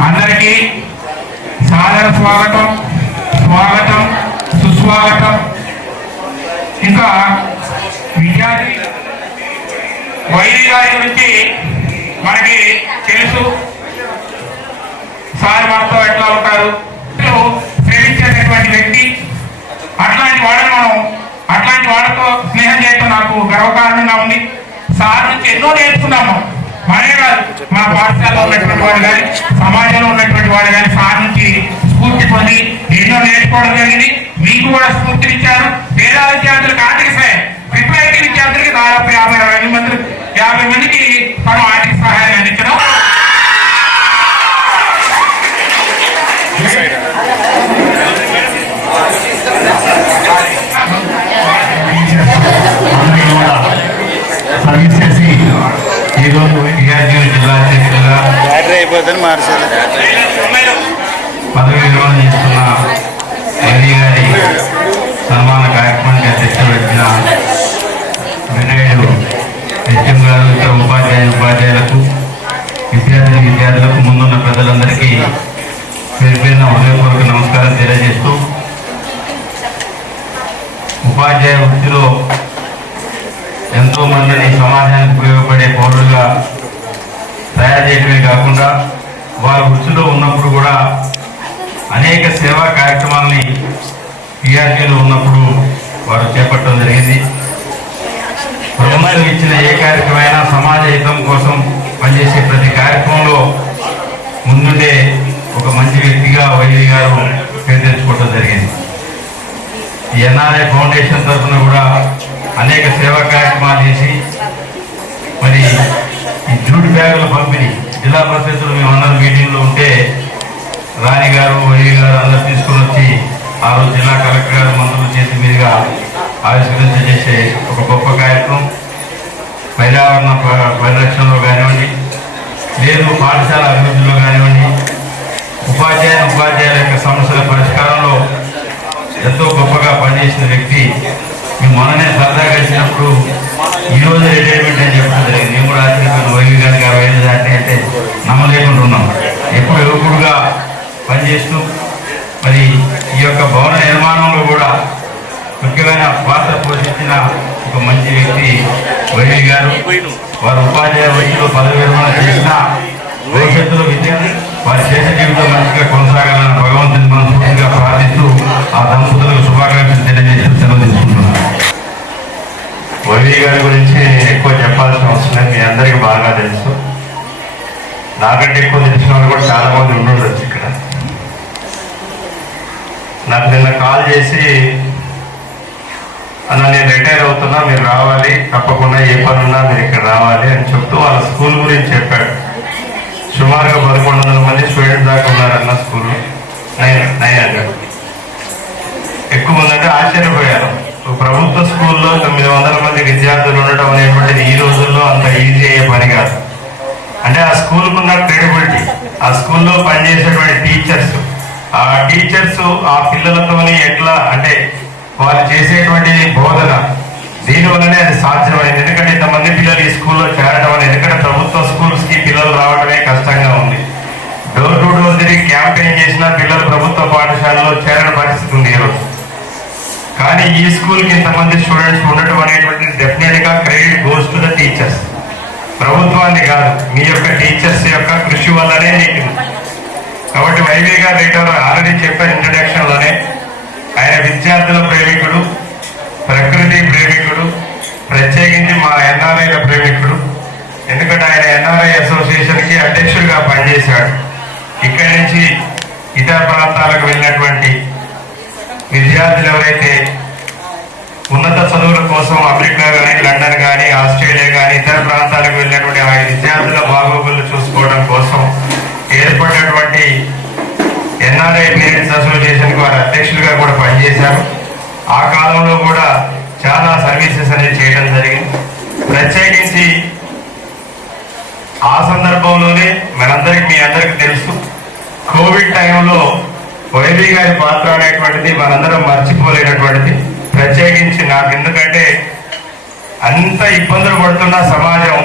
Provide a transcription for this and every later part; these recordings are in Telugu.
అందరికీ సాదర స్వాగతం, స్వాగతం, సుస్వాగతం. ఇంకా విద్యార్థి వైద్య గారి గురించి మనకి తెలుసు. సార్ మనతో ఎట్లా ఉంటారు, ప్రేమించేటటువంటి వ్యక్తి. అట్లాంటి వాళ్ళతో స్నేహం చేయడం నాకు గర్వకారణంగా ఉంది. సార్ నుంచి ఎన్నో నేర్చుకున్నాము. మనే కాదు, మా పాఠశాలలో ఉన్నటువంటి వాడు కానీ, సమాజంలో ఉన్నటువంటి వాడు కానీ సార్ నుంచి స్ఫూర్తి పొంది ఎన్నో నేర్చుకోవడం జరిగింది. మీకు కూడా స్ఫూర్తినిచ్చారు. పేద విద్యార్థులకు ఆర్థిక సహాయం, ట్రిపుల్ ఐటీ విద్యార్థులకి దాదాపు 50 మందికి మనం ఆర్థిక సహాయాన్ని అందించడం. సర్వీస్ చేసి ఈరోజు జిల్లా అధ్యక్షులుగా పదవి విరమణ చేస్తున్న ఎల్లి గారి సన్మాన కార్యక్రమానికి అధ్యక్షత వచ్చిన వినయుడు హెచ్ఎం గారు, ఇతర ఉపాధ్యాయులకు, విద్యార్థులకు, ముందున్న ప్రజలందరికీ పేరుపైన హృదయపూర్వక నమస్కారం తెలియజేస్తూ, ఉపాధ్యాయ వృత్తిలో ఎంతో మందిని సమాజానికి ఉపయోగపడే పౌరులుగా తయారు చేయడమే కాకుండా వారి వృత్తిలో ఉన్నప్పుడు కూడా అనేక సేవా కార్యక్రమాలని పిఆర్టీలో ఉన్నప్పుడు వారు చేపట్టడం జరిగింది. ప్రభుత్వం ఇచ్చిన ఏ కార్యక్రమైనా సమాజ హితం కోసం పనిచేసే ప్రతి కార్యక్రమంలో ముందుండే ఒక మంచి వ్యక్తిగా వైద్య గారు పేరు తెచ్చుకోవడం జరిగింది. ఈ ఎన్ఆర్ఐ ఫౌండేషన్ తరఫున కూడా అనేక సేవా కార్యక్రమాలు చేసి, మరి ఈ జూట్ బ్యాగుల పంపిణీ జిల్లా పరిషత్తులు మేమందరం మీటింగ్లో ఉంటే రాణి గారు, వైద్య గారు అందరూ తీసుకుని వచ్చి ఆ రోజు జిల్లా కలెక్టర్ గారు మంత్రుల చేతి మీదుగా ఆవిష్కరించ చేసే ఒక గొప్ప కార్యక్రమం. పర్యావరణ పరిరక్షణలో కానివ్వండి, లేదు పాఠశాల అభివృద్ధిలో కానివ్వండి, ఉపాధ్యాయుల యొక్క సమస్యల పరిష్కారంలో ఎంతో గొప్పగా పనిచేసిన వ్యక్తి. మేము మొన్ననే సరదాగా వచ్చినప్పుడు ఈరోజు రిటైర్మెంట్ అని చెప్పడం జరిగింది. నేను కూడా ఆశ్చర్యపోయిన, వైద్య గారికి 60 ఏళ్ళు దాటి అంటే నమ్మలేకుండా ఉన్నాం. ఎప్పుడు యువకుడుగా పనిచేస్తూ మరి ఈ యొక్క భవన నిర్మాణంలో కూడా ముఖ్యమైన పాత్ర పోషించిన ఒక మంచి వ్యక్తి వైద్య గారు. వారు ఉపాధ్యాయ వృత్తిలో పదవి విరమణ చేసిన భవిష్యత్తులో వారి శేష జీవితం మంచిగా కొనసాగాలని భగవంతుని మనస్ఫూర్తిగా ప్రార్థిస్తూ ఆ దంపతులకు శుభాకాంక్షలు తెలియజేస్తూ సెలవు తీసుకుంటున్నాను. వైద్య గారి గురించి ఎక్కువ చెప్పాల్సిన అవసరం లేదు, మీ అందరికీ బాగా తెలుసు. నాకంటే ఎక్కువ తెలిసిన వాళ్ళు కూడా చాలా మంది ఉండొచ్చు ఇక్కడ. నాకు నిన్న కాల్ చేసి, అన్న నేను రిటైర్ అవుతున్నా, మీరు రావాలి, తప్పకుండా ఏ పనున్నా మీరు ఇక్కడ రావాలి అని చెప్తూ వాళ్ళ స్కూల్ గురించి చెప్పాడు. సుమారుగా 1100 మంది స్టూడెంట్స్ దాకా ఉన్నారన్న స్కూల్లో. 900 ఎక్కువ ఉందంటే ఆశ్చర్యపోయాను. ప్రభుత్వ స్కూల్లో 900 మంది విద్యార్థులు ఉండటం అనేటువంటిది ఈ రోజుల్లో అంత ఈజీ అయ్యే పని కాదు. అంటే ఆ స్కూల్కు ఉన్న క్రెడిబిలిటీ, ఆ స్కూల్లో పనిచేసేటువంటి టీచర్స్, ఆ టీచర్స్ ఆ పిల్లలతోని ఎట్లా అంటే వాళ్ళు చేసేటువంటి బోధన, దీనివల్లనే అది సాధ్యమైంది. ఎందుకంటే ఇంతమంది పిల్లలు ఈ స్కూల్లో చేరడం అనేది, ఎందుకంటే ప్రభుత్వ స్కూల్స్కి పిల్లలు రావడమే కష్టంగా ఉంది. డోర్ టు డోర్ తిరిగి క్యాంపెయిన్ చేసిన పిల్లలు ప్రభుత్వ పాఠశాలలో చేరని పరిస్థితి ఉంది ఈరోజు. కానీ ఈ స్కూల్కి ఇంతమంది స్టూడెంట్స్ ఉండటం అనేటువంటిది డెఫినెట్గా credit goes to the teachers, ప్రభుత్వాన్ని కాదు, మీ యొక్క టీచర్స్ యొక్క కృషి వల్లనే నీకు. కాబట్టి వైవి గారు రిటైర్ ఆల్రెడీ చెప్పారు ఇంట్రడక్షన్ లోనే, ఆయన విద్యార్థుల ప్రేమికుడు, ప్రకృతి ప్రేమికుడు, ప్రత్యేకించి మా ఎన్ఆర్ఐల ప్రేమికుడు. ఎందుకంటే ఆయన ఎన్ఆర్ఐ అసోసియేషన్ కి అధ్యక్షుడిగా పనిచేశాడు. ఇక్కడి నుంచి ఇతర ప్రాంతాలకు వెళ్ళినటువంటి విద్యార్థులు ఎవరైతే ఉన్నత చదువుల కోసం అమెరికా కానీ, లండన్ కానీ, ఆస్ట్రేలియా కానీ ఇతర ప్రాంతాలకు వెళ్ళినటువంటి ఆ విద్యార్థుల బాగోగులు చూసుకోవడం కోసం ఏర్పడినటువంటి ఎన్ఆర్ఐ పేరెంట్స్ అసోసియేషన్ కి వారి అధ్యక్షులుగా కూడా పనిచేశారు. ఆ కాలంలో కూడా చాలా సర్వీసెస్ అనేది చేయడం జరిగింది. ప్రత్యేకించి ఆ సందర్భంలోనే మీ అందరికీ తెలుసు, కోవిడ్ టైంలో వైవి గారి పాత్ర అనేటువంటిది మనందరం మర్చిపోలేనటువంటిది. ప్రత్యేకించి నాకు, ఎందుకంటే అంత ఇబ్బందులు పడుతున్న సమాజం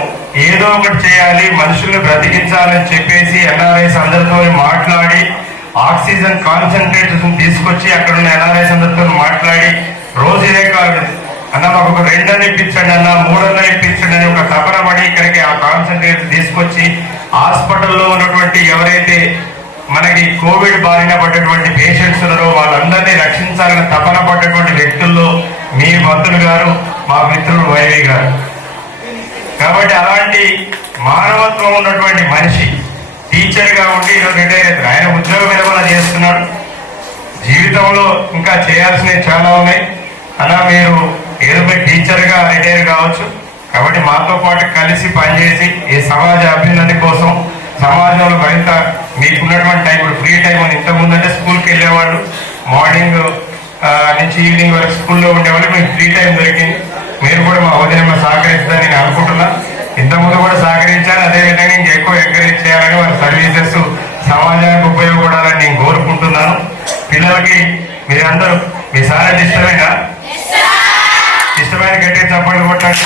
ఏదో ఒకటి చేయాలి, మనుషుల్ని బ్రతికించాలని చెప్పేసి ఎన్ఆర్ఐస్ అందరితో మాట్లాడి ఆక్సిజన్ కాన్సన్ట్రేటర్స్ తీసుకొచ్చి అక్కడ ఉన్న ఎన్ఆర్ఐస్ అందరితో మాట్లాడి రోజు ఇదే కాదు అన్న మాకు ఒక 2 అన్న ఇప్పించండి అన్న 3 అన్న ఇప్పించండి అని ఒక తపన పడి ఇక్కడికి ఆ కాన్సన్ట్రేటర్ తీసుకొచ్చి హాస్పిటల్లో ఉన్నటువంటి ఎవరైతే మనకి కోవిడ్ బారిన పడ్డటువంటి పేషెంట్స్ ఉన్నారో వాళ్ళందరినీ రక్షించాలని తపన పడ్డటువంటి వ్యక్తుల్లో మీ మంత్రులు గారు, మా మిత్రుడు వైవి గారు. కాబట్టి అలాంటి మానవత్వం ఉన్నటువంటి మనిషి టీచర్ గా ఉండి ఈరోజు రిటైర్ అవుతారు. ఆయన ఉద్యోగ విరమణ చేస్తున్నాడు. జీవితంలో ఇంకా చేయాల్సినవి చాలా ఉన్నాయి. అలా మీరు ఏదో టీచర్ గా రిటైర్ కావచ్చు. కాబట్టి మాతో పాటు కలిసి పనిచేసి ఈ సమాజ అభ్యున్నతి కోసం సమాజంలో మరింత మీకున్నటువంటి టైం, ఇప్పుడు ఫ్రీ టైం అని ఇంతకుముందు అంటే స్కూల్కి వెళ్ళేవాళ్ళు, మార్నింగ్ నుంచి ఈవినింగ్ వరకు స్కూల్లో ఉండేవాళ్ళు. మీకు ఫ్రీ టైం దొరికింది. మీరు కూడా మా ఉదయం సహకరిస్తుందని నేను అనుకుంటున్నా. ఇంతకుముందు కూడా సహకరించాలి, అదేవిధంగా ఇంకెక్కువ ఎంకరేజ్ చేయాలని వారి సర్వీసెస్ సమాజానికి ఉపయోగపడాలని నేను కోరుకుంటున్నాను. పిల్లలకి మీరందరూ మీ సార్ ఇష్టమేనా? ఇష్టమైన గట్టిగా చప్పట్లు కొట్టండి.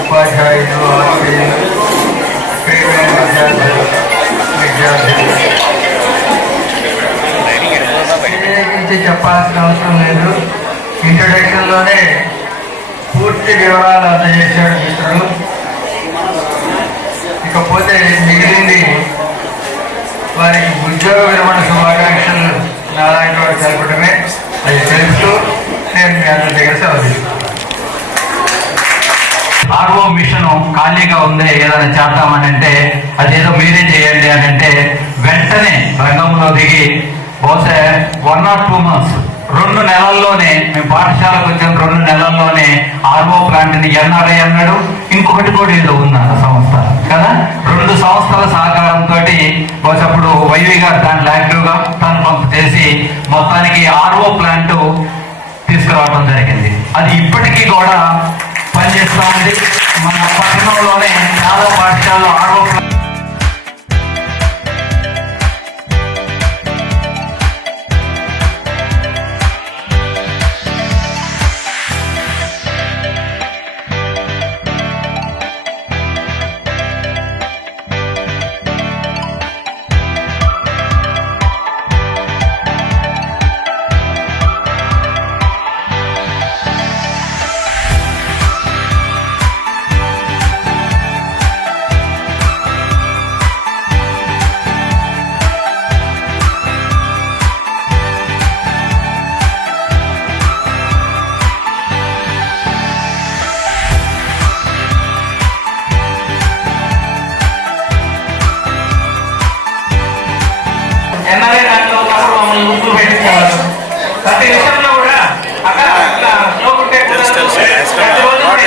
ఉపాధ్యాయులు, విద్యార్థులు చెప్పాల్సిన అవసరం లేదు. ఇంట్రొడక్షన్ లోనే పూర్తి వివరాలు అందజేశాడు మిత్రుడు. ఇకపోతే మిగిలింది వారికి ఉద్యోగ విరమణ శుభాకాంక్షలు నారాయణ గారు తెలపడమే. అది తెలుస్తూ నేను మీ అందరి దగ్గర సెలవు. ఆర్ఓ మిషన్ ఖాళీగా ఉంది, ఏదైనా చేద్దామని అంటే అదేదో మీరే చేయండి అని అంటే వెంటనే రంగంలో దిగి బహుశా 1 or 2 months 2 నెలల్లోనే మేము పాఠశాలకు వచ్చిన 2 నెలల్లోనే ఆర్ఓ ప్లాంట్ ని ఎన్ఆర్ఐ అన్నాడు. ఇంకొకటి కూడా ఏదో ఉందన్న సంస్థ కదా. 2 సంస్థల సహకారంతో బహుశా అప్పుడు వైవి గారు దాంట్లో యాక్టివ్గా తను పంపు చేసి మొత్తానికి ఆర్ఓ ప్లాంట్ తీసుకురావడం జరిగింది. అది ఇప్పటికీ కూడా పనిచేస్తూ ఉంది. మన పట్టణంలోనే చాలా పాఠశాలలో ఆర్ఓ ఎన్ఆర్ఐ దాంట్లో మమ్మల్ని ముగ్గురు పెట్టించేవాళ్ళు. ప్రతి విషయంలో కూడా అక్కడ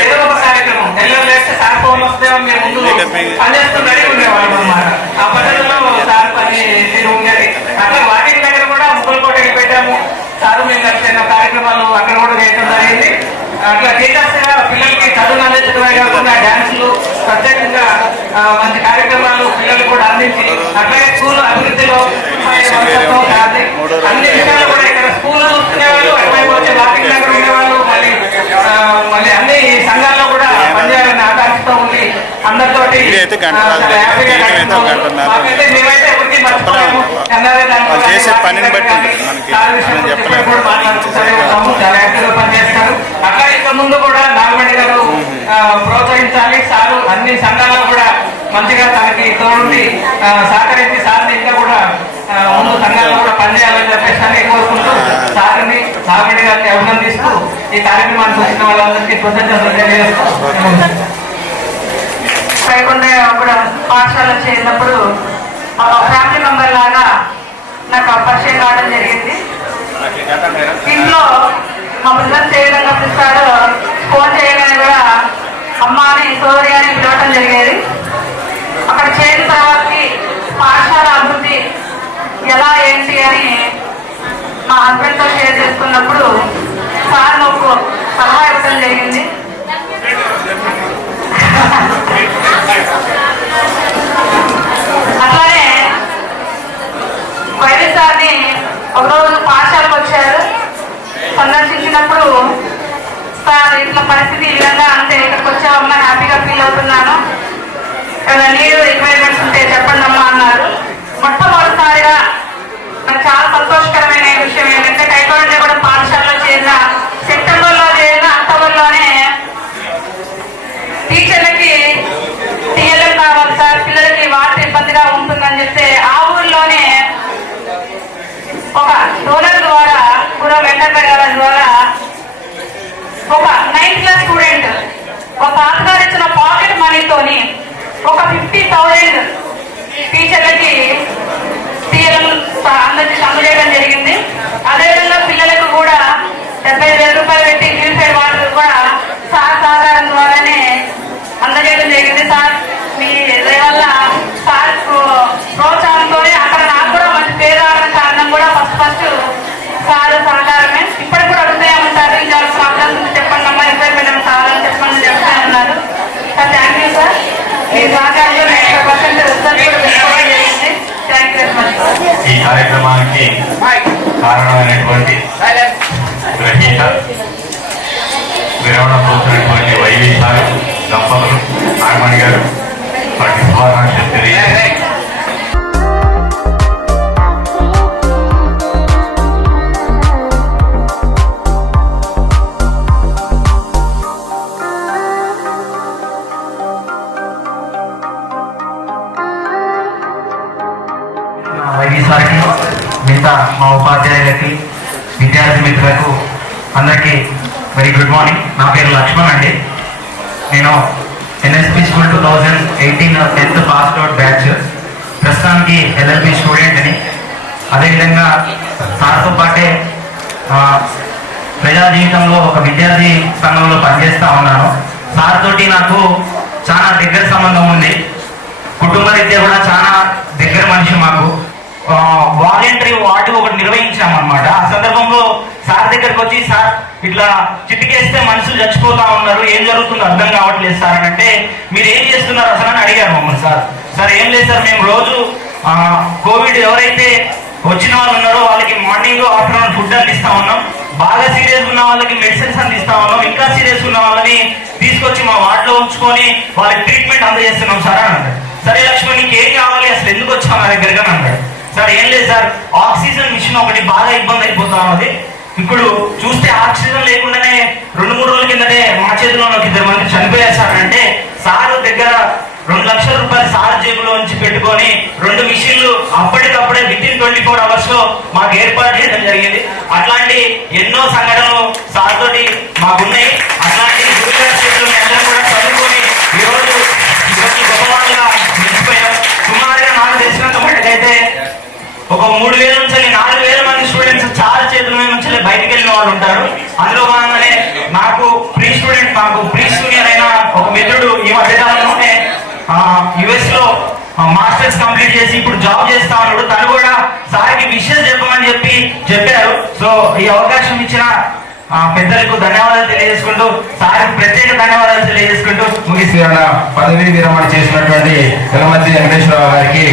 ఏదో ఒక కార్యక్రమం ఎల్లో లేస్తే సార్ ఫోన్ వస్తే మేము ముందు పనిచేస్తూ రెడీ ఉండేవాళ్ళం అన్నమాట. ఆ పద్ధతిలో సార్ పని ఉండేది. అట్లా వాకింగ్ దగ్గర కూడా ముగ్గురు కోటకి పెట్టాము. సారు మేము కలిసి కార్యక్రమాలు అక్కడ కూడా చేయడం జరిగింది. అట్లా టీచర్స్ గా పిల్లలకి చదువు అందించడమే కాకుండా డాన్సులు, ప్రత్యేకంగా మంచి కార్యక్రమాలు పిల్లలు కూడా అందించి అట్లాగే స్కూల్ అభివృద్ధిలో అన్ని విషయాలు కూడా ఇక్కడ స్కూల్ చూసుకునేవాళ్ళు, అటువైపు వచ్చే వాకింగ్ దగ్గర ఉండేవాళ్ళు, మళ్ళీ అన్ని సంఘాల్లో కూడా పనిచేయాలని ఆకాంక్షతో ఉండి అందరితోటి మేమైతే ఎవరికి మర్చిపోయాము. చేసే పనిని బట్టి చాలా యాక్టివ్గా పనిచేస్తారు. అట్లా ఇక ముందు కూడా నాగమణి గారు ప్రోత్సహించాలి. సారు అన్ని సంఘాల్లో కూడా మంచిగా తనకి తోడుండి సహకరించి సార్ని ఇంకా కూడా ముందు సంఘాల్లో కూడా పనిచేయాలని చెప్పేసి అని కోరుకుంటూ సార్ని నాగమణి గారిని అభినందిస్తూ ఈ కార్యక్రమానికి వచ్చిన వాళ్ళందరికీ కృతజ్ఞతలు తెలియజేస్తూ పైకొండ కూడా పాఠశాల చేరినప్పుడు ఫ్యామిలీ మెంబర్ లాగా నాకు పరిచయం కావడం జరిగింది. ఇంట్లో మా పిల్లలు చేయడంగా పిలుస్తాడు, ఫోన్ చేయగానే కూడా అమ్మ అని సోదరి అని పిలవటం జరిగేది. అక్కడ చేరిన తర్వాతకి పాఠశాల అభివృద్ధి ఎలా ఏంటి అని మా హస్బెండ్తో షేర్ చేసుకున్నప్పుడు సార్ నాకు సలహా ఇవ్వడం జరిగింది. అట్లానే వైద్య సార్ని ఒకరోజు పాఠశాలకు వచ్చారు. సందర్శించినప్పుడు సార్ ఇట్లా పరిస్థితి ఈ విధంగా అంటే ఇక్కడికి వచ్చావమ్మా, హ్యాపీగా ఫీల్ అవుతున్నాను, ఏదైనా నీరు రిక్వైర్మెంట్స్ ఉంటే చెప్పండి అమ్మా అన్నారు. మొట్టమొదటిసారిగా నాకు చాలా సంతోషకరమైన విషయం ఏంటంటే కైకోండ కూడా పాఠశాలలో చేరిన సెప్టెంబర్లో చేరిన అక్టోబర్లోనే టీచర్లకి టీఎల్ఎం కావాలి సార్, పిల్లలకి వాటర్ ఇబ్బందిగా ఉంటుందని చెప్తే ఆ ఊర్లోనే ఒక డోనర్ ద్వారా కూడా వెంకటగారి గారి ద్వారా ఒక 9th క్లాస్ స్టూడెంట్ ఒక తాతగారు ఇచ్చిన పాకెట్ మనీతోని ఒక 50,000 టీచర్లకి టీఎల్ఎం అందజేయడం జరిగింది. అదేవిధంగా పిల్లలకు కూడా 75,000 రూపాయలు పెట్టి ప్యూరిఫైడ్ వాటర్ కూడా సార్ సహకారం ద్వారానే అందజేయడం జరిగింది. సార్ మీ వల్ల సార్ ప్రోత్సాహంతోనే అక్కడ నాకు కూడా మంచి పేరు రావడం కారణం కూడా ఫస్ట్ సార్ సహకారమే. ఇప్పటికి కూడా అడుగుతామంటారు, ఇంకా ప్రాబ్లమ్స్ ఉంది చెప్పండి అమ్మా, రిక్వైర్మెంట్ కావాలని చెప్పండి చెప్తా ఉన్నారు. సార్ థ్యాంక్ యూ సార్, మీ సహకారంలో 90% రిజల్ట్ కూడా తీసుకోవడం జరిగింది. Thank you very much. ఈ కార్యక్రమానికి కారణమైనటువంటి గ్రహీత విరమణ పొందినటువంటి వైవి సార్ దంపతులు నాగమణి గారు వాటి శుభాకాంక్షలు తెలియజేసి వైవి సార్కి, మిగతా మా ఉపాధ్యాయులకి, విద్యార్థి మిత్రులకు అందరికీ వెరీ గుడ్ మార్నింగ్. నా పేరు లక్ష్మణ్ అండి. నేను NSP school 2018 10th pass out batch. ప్రస్తుతానికి ఎల్ఎల్బి స్టూడెంట్ని. అదేవిధంగా సార్తో పాటే ప్రజా జీవితంలో ఒక విద్యార్థి సంఘంలో పనిచేస్తూ ఉన్నాను. సార్ తోటి నాకు చాలా దగ్గర సంబంధం ఉంది. కుటుంబ రీత్యా కూడా చాలా దగ్గర మనిషి. మాకు వాలంటరీ వార్డు ఒకటి నిర్వహించామన్నమాట. ఆ సందర్భంలో సార్ దగ్గరకు వచ్చి, సార్ ఇట్లా చిటికేస్తే మనుషులు చచ్చిపోతా ఉన్నారు, ఏం జరుగుతుందో అర్థం కావట్లేదు సార్ అని అంటే, మీరు ఏం చేస్తున్నారు అసలు అని అడిగారు మమ్మల్ని. సార్ ఏం లేదు సార్, మేము రోజు కోవిడ్ ఎవరైతే వచ్చిన వాళ్ళు ఉన్నారో వాళ్ళకి మార్నింగ్ ఆఫ్టర్నూన్ ఫుడ్ అందిస్తా ఉన్నాం, బాగా సీరియస్ ఉన్న వాళ్ళకి మెడిసిన్స్ అందిస్తా ఉన్నాం, ఇంకా సీరియస్ ఉన్న వాళ్ళని తీసుకొచ్చి మా వార్డులో ఉంచుకొని వాళ్ళకి ట్రీట్మెంట్ అందజేస్తున్నాం సార్ అని అన్నాడు. సరే లక్ష్మణ్, నీకు ఏం కావాలి, అసలు ఎందుకు వచ్చావు నా దగ్గరగా అన్నాడు. సార్ ఏం లేదు సార్, ఆక్సిజన్ మిషన్ ఒకటి బాగా ఇబ్బంది అయిపోతా ఉన్నది. ఇప్పుడు చూస్తే ఆక్సిజన్ లేకుండానే 2-3 రోజుల కిందనే మా చేతిలో 2 మంది చనిపోయారు సార్ అంటే, సార్ దగ్గర 2 లక్షల రూపాయలు సార్ జేబులో నుంచి పెట్టుకొని 2 మిషన్లు అప్పటికప్పుడే వితిన్ 24 hours లో మాకు ఏర్పాటు చేయడం జరిగింది. అట్లాంటి ఎన్నో సంఘటనలు సార్ తోటి మాకున్నాయి. అట్లాంటి గురుగారు అందరూ కూడా చదువుకొని ఈరోజు గొప్పవాళ్ళుగా నిలిచిపోయాం. సుమారుగా నాకు తెలిసినంత మటుకైతే ఒక 3,000 నుంచి 4,000 మంది స్టూడెంట్స్ చాలా చేతుల మీద నుంచి బయటకు వెళ్ళిన వాళ్ళు ఉంటారు. అందులో భాగంగానే నాకు ప్రీ స్టూడెంట్, నాకు ప్రీ సీనియర్ అయిన ఒక మిత్రుడు ఈ మధ్యకాలంలోనే యుఎస్ లో మాస్టర్స్ కంప్లీట్ చేసి ఇప్పుడు జాబ్ చేస్తా ఉన్నాడు. తను కూడా సార్కి విషెస్ చెప్పమని చెప్పారు. సో ఈ అవకాశం ఇచ్చిన పెద్దలకు ధన్యవాదాలు తెలియజేసుకుంటూ, సార్ ప్రత్యేక ధన్యవాదాలు తెలియజేసుకుంటూ ముగిసిన పదవీ విరమణ చేసినటువంటి వెలమతి వెంకటేశ్వరరావు గారికి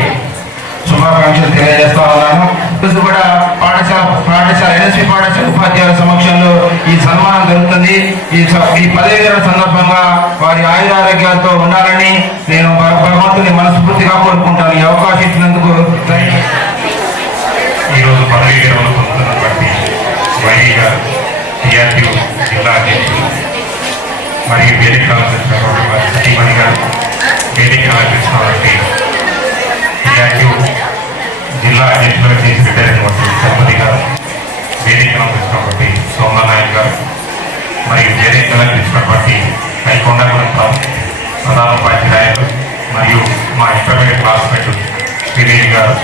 శుభాకాంక్షలు తెలియజేస్తా ఉన్నాను. ఈరోజు కూడా పాఠశాల ఎన్ఎస్పి పాఠశాల ఉపాధ్యాయుల సమక్షంలో ఈ సన్మానం జరుగుతుంది. ఈ పదవీ విరమణ సందర్భంగా వారి ఆయురారోగ్యాలతో ఉండాలని నేను భగవంతుని మనస్ఫూర్తిగా కోరుకుంటాను. ఈ అవకాశం ఇచ్చినందుకు ఈరోజు పదవీ విరమణ పొందుతున్నటువంటి వైవి గారు, టీఆర్టీ జిల్లా అధ్యక్షులు మరియు వేదిక సతీమణి గారు, వేదిక అలంకరించినటువంటి టీఆర్యూ జిల్లా అధ్యక్షులుగా చేసి రిటైర్ అయినటువంటి తిరుపతి గారు, వేదిక అలంకరించినటువంటి సోమనాథ్ నాయక్ గారు, మరియు వేదిక అలంకరించినటువంటి కైకొండగూడెం ప్రధాన ఉపాధ్యాయులు మరియు మా ఇంటర్మీడియట్ క్లాస్మేట్ శ్రీదేవి గారు,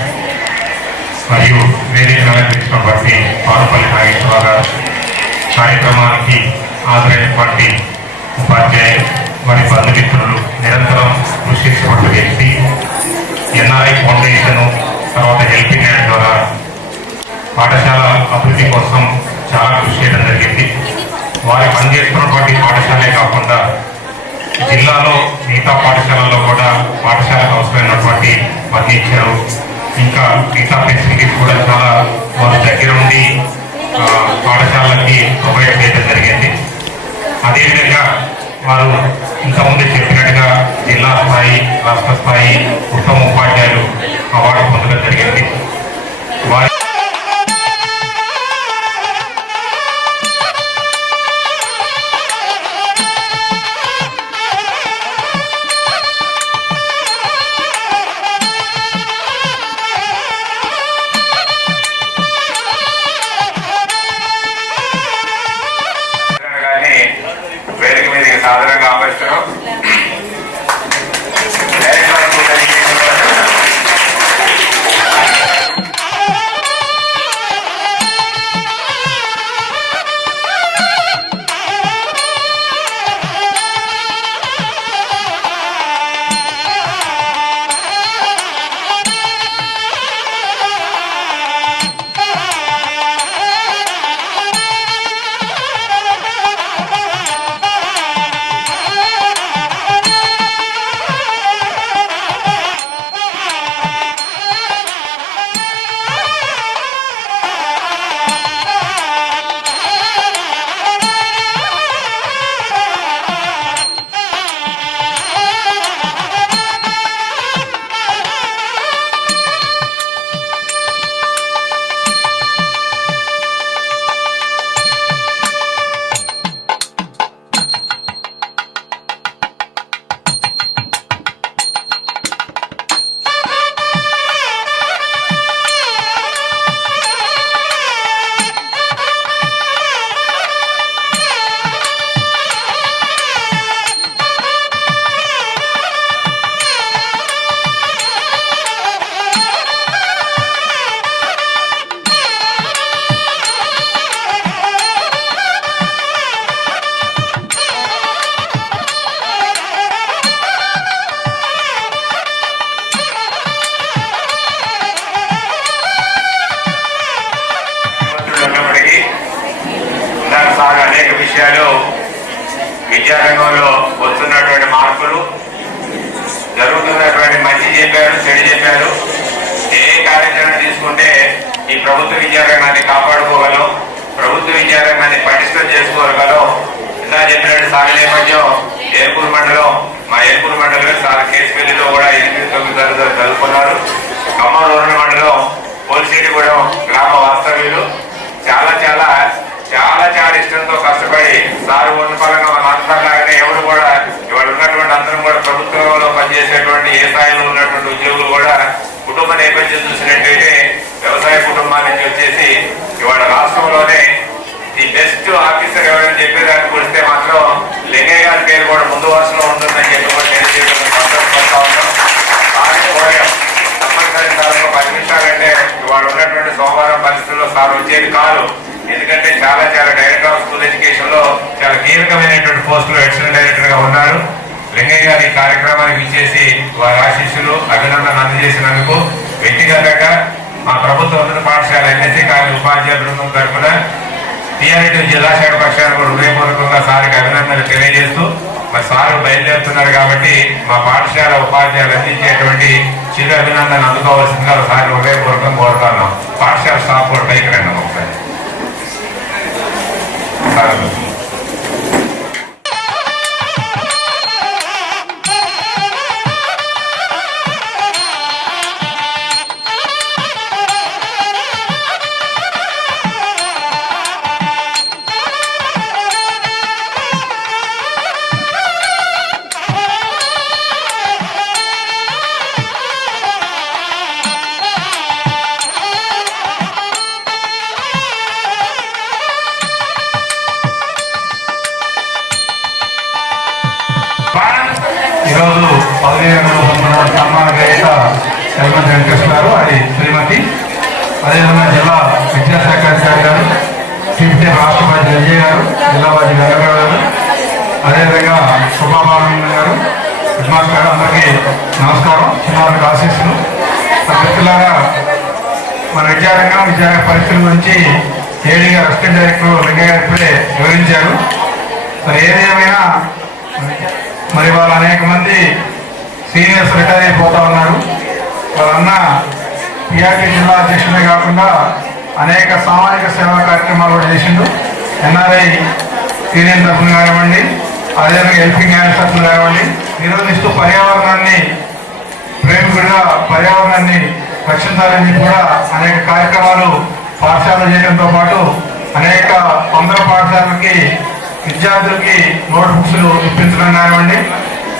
మరియు వేదిక అలంకరించినటువంటి పారుపల్లి నాగేశ్వరరావు గారు, కార్యక్రమానికి హాజరైనటువంటి ఉపాధ్యాయులు మరియు బంధుమిత్రులు, నిరంతరం కృషి చేసేటువంటి వ్యక్తి, ఎన్ఆర్ఐ ఫౌండేషన్ తర్వాత హెల్పింగ్ హ్యాండ్ ద్వారా పాఠశాల అభివృద్ధి కోసం చాలా కృషి చేయడం జరిగింది. వారు పనిచేస్తున్నటువంటి పాఠశాలే కాకుండా జిల్లాలో మిగతా పాఠశాలల్లో కూడా పాఠశాలకు అవసరమైనటువంటి ఫర్నిచరు ఇంకా మిగతా ఫెసిలిటీస్ కూడా చాలా వారి దగ్గర ఉండి పాఠశాలకి ప్రొవైడ్ చేయడం జరిగింది. అదేవిధంగా వారు ఇంతకుముందు చెప్పినట్టుగా జిల్లా స్థాయి, రాష్ట్ర స్థాయి ఉత్తమ ఉపాధ్యాయులు అవార్డు పొందడం జరిగింది. వారి వేదిక మీదకి సాధారణంగా ఆపరిస్తున్నాం. అనేక విషయాలు విద్యారంగంలో వస్తున్నటువంటి మార్పులు, జరుగుతున్నటువంటి మంచి చెప్పారు, చెడు చెప్పారు. ఏ కార్యాచరణ తీసుకుంటే ఈ ప్రభుత్వ విద్యారంగాన్ని కాపాడుకోగలం, ప్రభుత్వ విద్యారంగాన్ని పటిష్టం చేసుకోగలం. ఇలా చెప్పినట్టు సాగు నేపథ్యం ఏర్పూరు మండలం, మా ఏర్పూరు మండలంలో సార్ కేసుపల్లిలో కూడా 8-9 తరగతులు చదువుకున్నారు. ఖమ్మం రూరల్ మండలం పోలిసిటిగూడెం గ్రామ వాస్తవ్యులు చాలా చాలా చాలా చాలా ఇష్టంతో కష్టపడి సారు ఉన్న పరంగా మన అందరిలాగానే ఎవరు కూడా ఇవాళ ఉన్నటువంటి అందరం కూడా ప్రభుత్వంలో పనిచేసేటువంటి ఏ స్థాయిలో ఉన్నటువంటి ఉద్యోగులు కూడా కుటుంబ నేపథ్యం చూసినట్టయితే వ్యవసాయ కుటుంబాల నుంచి వచ్చేసి ఇవాళ రాష్ట్రంలోనే ది బెస్ట్ ఆఫీసర్ ఎవరైనా చెప్పేదానికి వస్తే మాత్రం లింగయ్య గారి పేరు కూడా ముందు వరుసలో ఉంటుందని చెప్పి కూడా సంతోషపడతా ఉన్నాం. తప్పనిసరి సార్ 10 నిమిషాలంటే ఇవాళ ఉన్నటువంటి సోమవారం పరిస్థితుల్లో సార్ వచ్చేది కాదు. ఎందుకంటే చాలా చాలా డైరెక్టర్ ఆఫ్ స్కూల్ ఎడ్యుకేషన్ లో చాలా కీలకమైనటువంటి పోస్టులు ఎడిషనల్ డైరెక్టర్ గా ఉన్నారు. లింగయ్య గారి కార్యక్రమానికి ఇచ్చేసి వారి ఆశీస్సులు అభినందనలు అందజేసినందుకు వ్యక్తిగతంగా మా ప్రభుత్వ ఉన్నత పాఠశాల ఎన్ఎస్సీ కాలేజీ ఉపాధ్యాయ బృందం తరఫున టీఆర్ఎస్ జిల్లా శాఖ పక్షాన్ని కూడా హృదయపూర్వకంగా సార్కి అభినందనలు తెలియజేస్తూ, మరి సార్ బయలుదేరుతున్నారు కాబట్టి మా పాఠశాల ఉపాధ్యాయులు అందించేటువంటి చిరు అభినందనలు అందుకోవాల్సిందిగా సార్ హృదయపూర్వకంగా కోరుతున్నాం. పాఠశాల స్టాఫ్ కూడా పైకి రండి ఒకసారి. పదవి పొందినటువంటి సన్మాన గ్రహీత ఎల్మంతి వెంకటేశ్వర గారు, అది శ్రీమతి. అదేవిధంగా జిల్లా విద్యాశాఖ అధికారి గారు, టీపీటీ రాష్ట్ర బాధ్యులు విజయ్ గారు, జిల్లా బాధ్యులు వెంకటరావు గారు, అదేవిధంగా శుభాబాలన్ గారు, హెడ్మాస్టర్ గారు, అందరికీ నమస్కారం, చిన్నవారికి ఆశీస్సులు. మిత్రులారా, మన విద్యారంగ పరిస్థితుల గురించి ఏడీ గారు అసిస్టెంట్ డైరెక్టర్ లింగయ్య గారు ఇప్పుడే వివరించారు. మరి ఏదేమైనా మరి వాళ్ళు అనేక మంది సీనియర్స్ రిటైర్ అయిపోతా ఉన్నారు. వాళ్ళన్న పిఆర్టీ జిల్లా అధ్యక్షుడే కాకుండా అనేక సామాజిక సేవా కార్యక్రమాలు కూడా చేసిండు. ఎన్ఆర్ఐ యూనియన్ తరఫున కానివ్వండి, అదేవిధంగా హెల్పింగ్ హ్యాండ్స్ తరఫున కానివ్వండి, నిర్వహిస్తూ పర్యావరణాన్ని ప్రేమికుడిగా పర్యావరణాన్ని రక్షించాలని చెప్పి కూడా అనేక కార్యక్రమాలు పాఠశాలలు చేయడంతో పాటు అనేక వందల పాఠశాలలకి విద్యార్థులకి నోట్ బుక్స్లు ఇప్పించడం కానివ్వండి,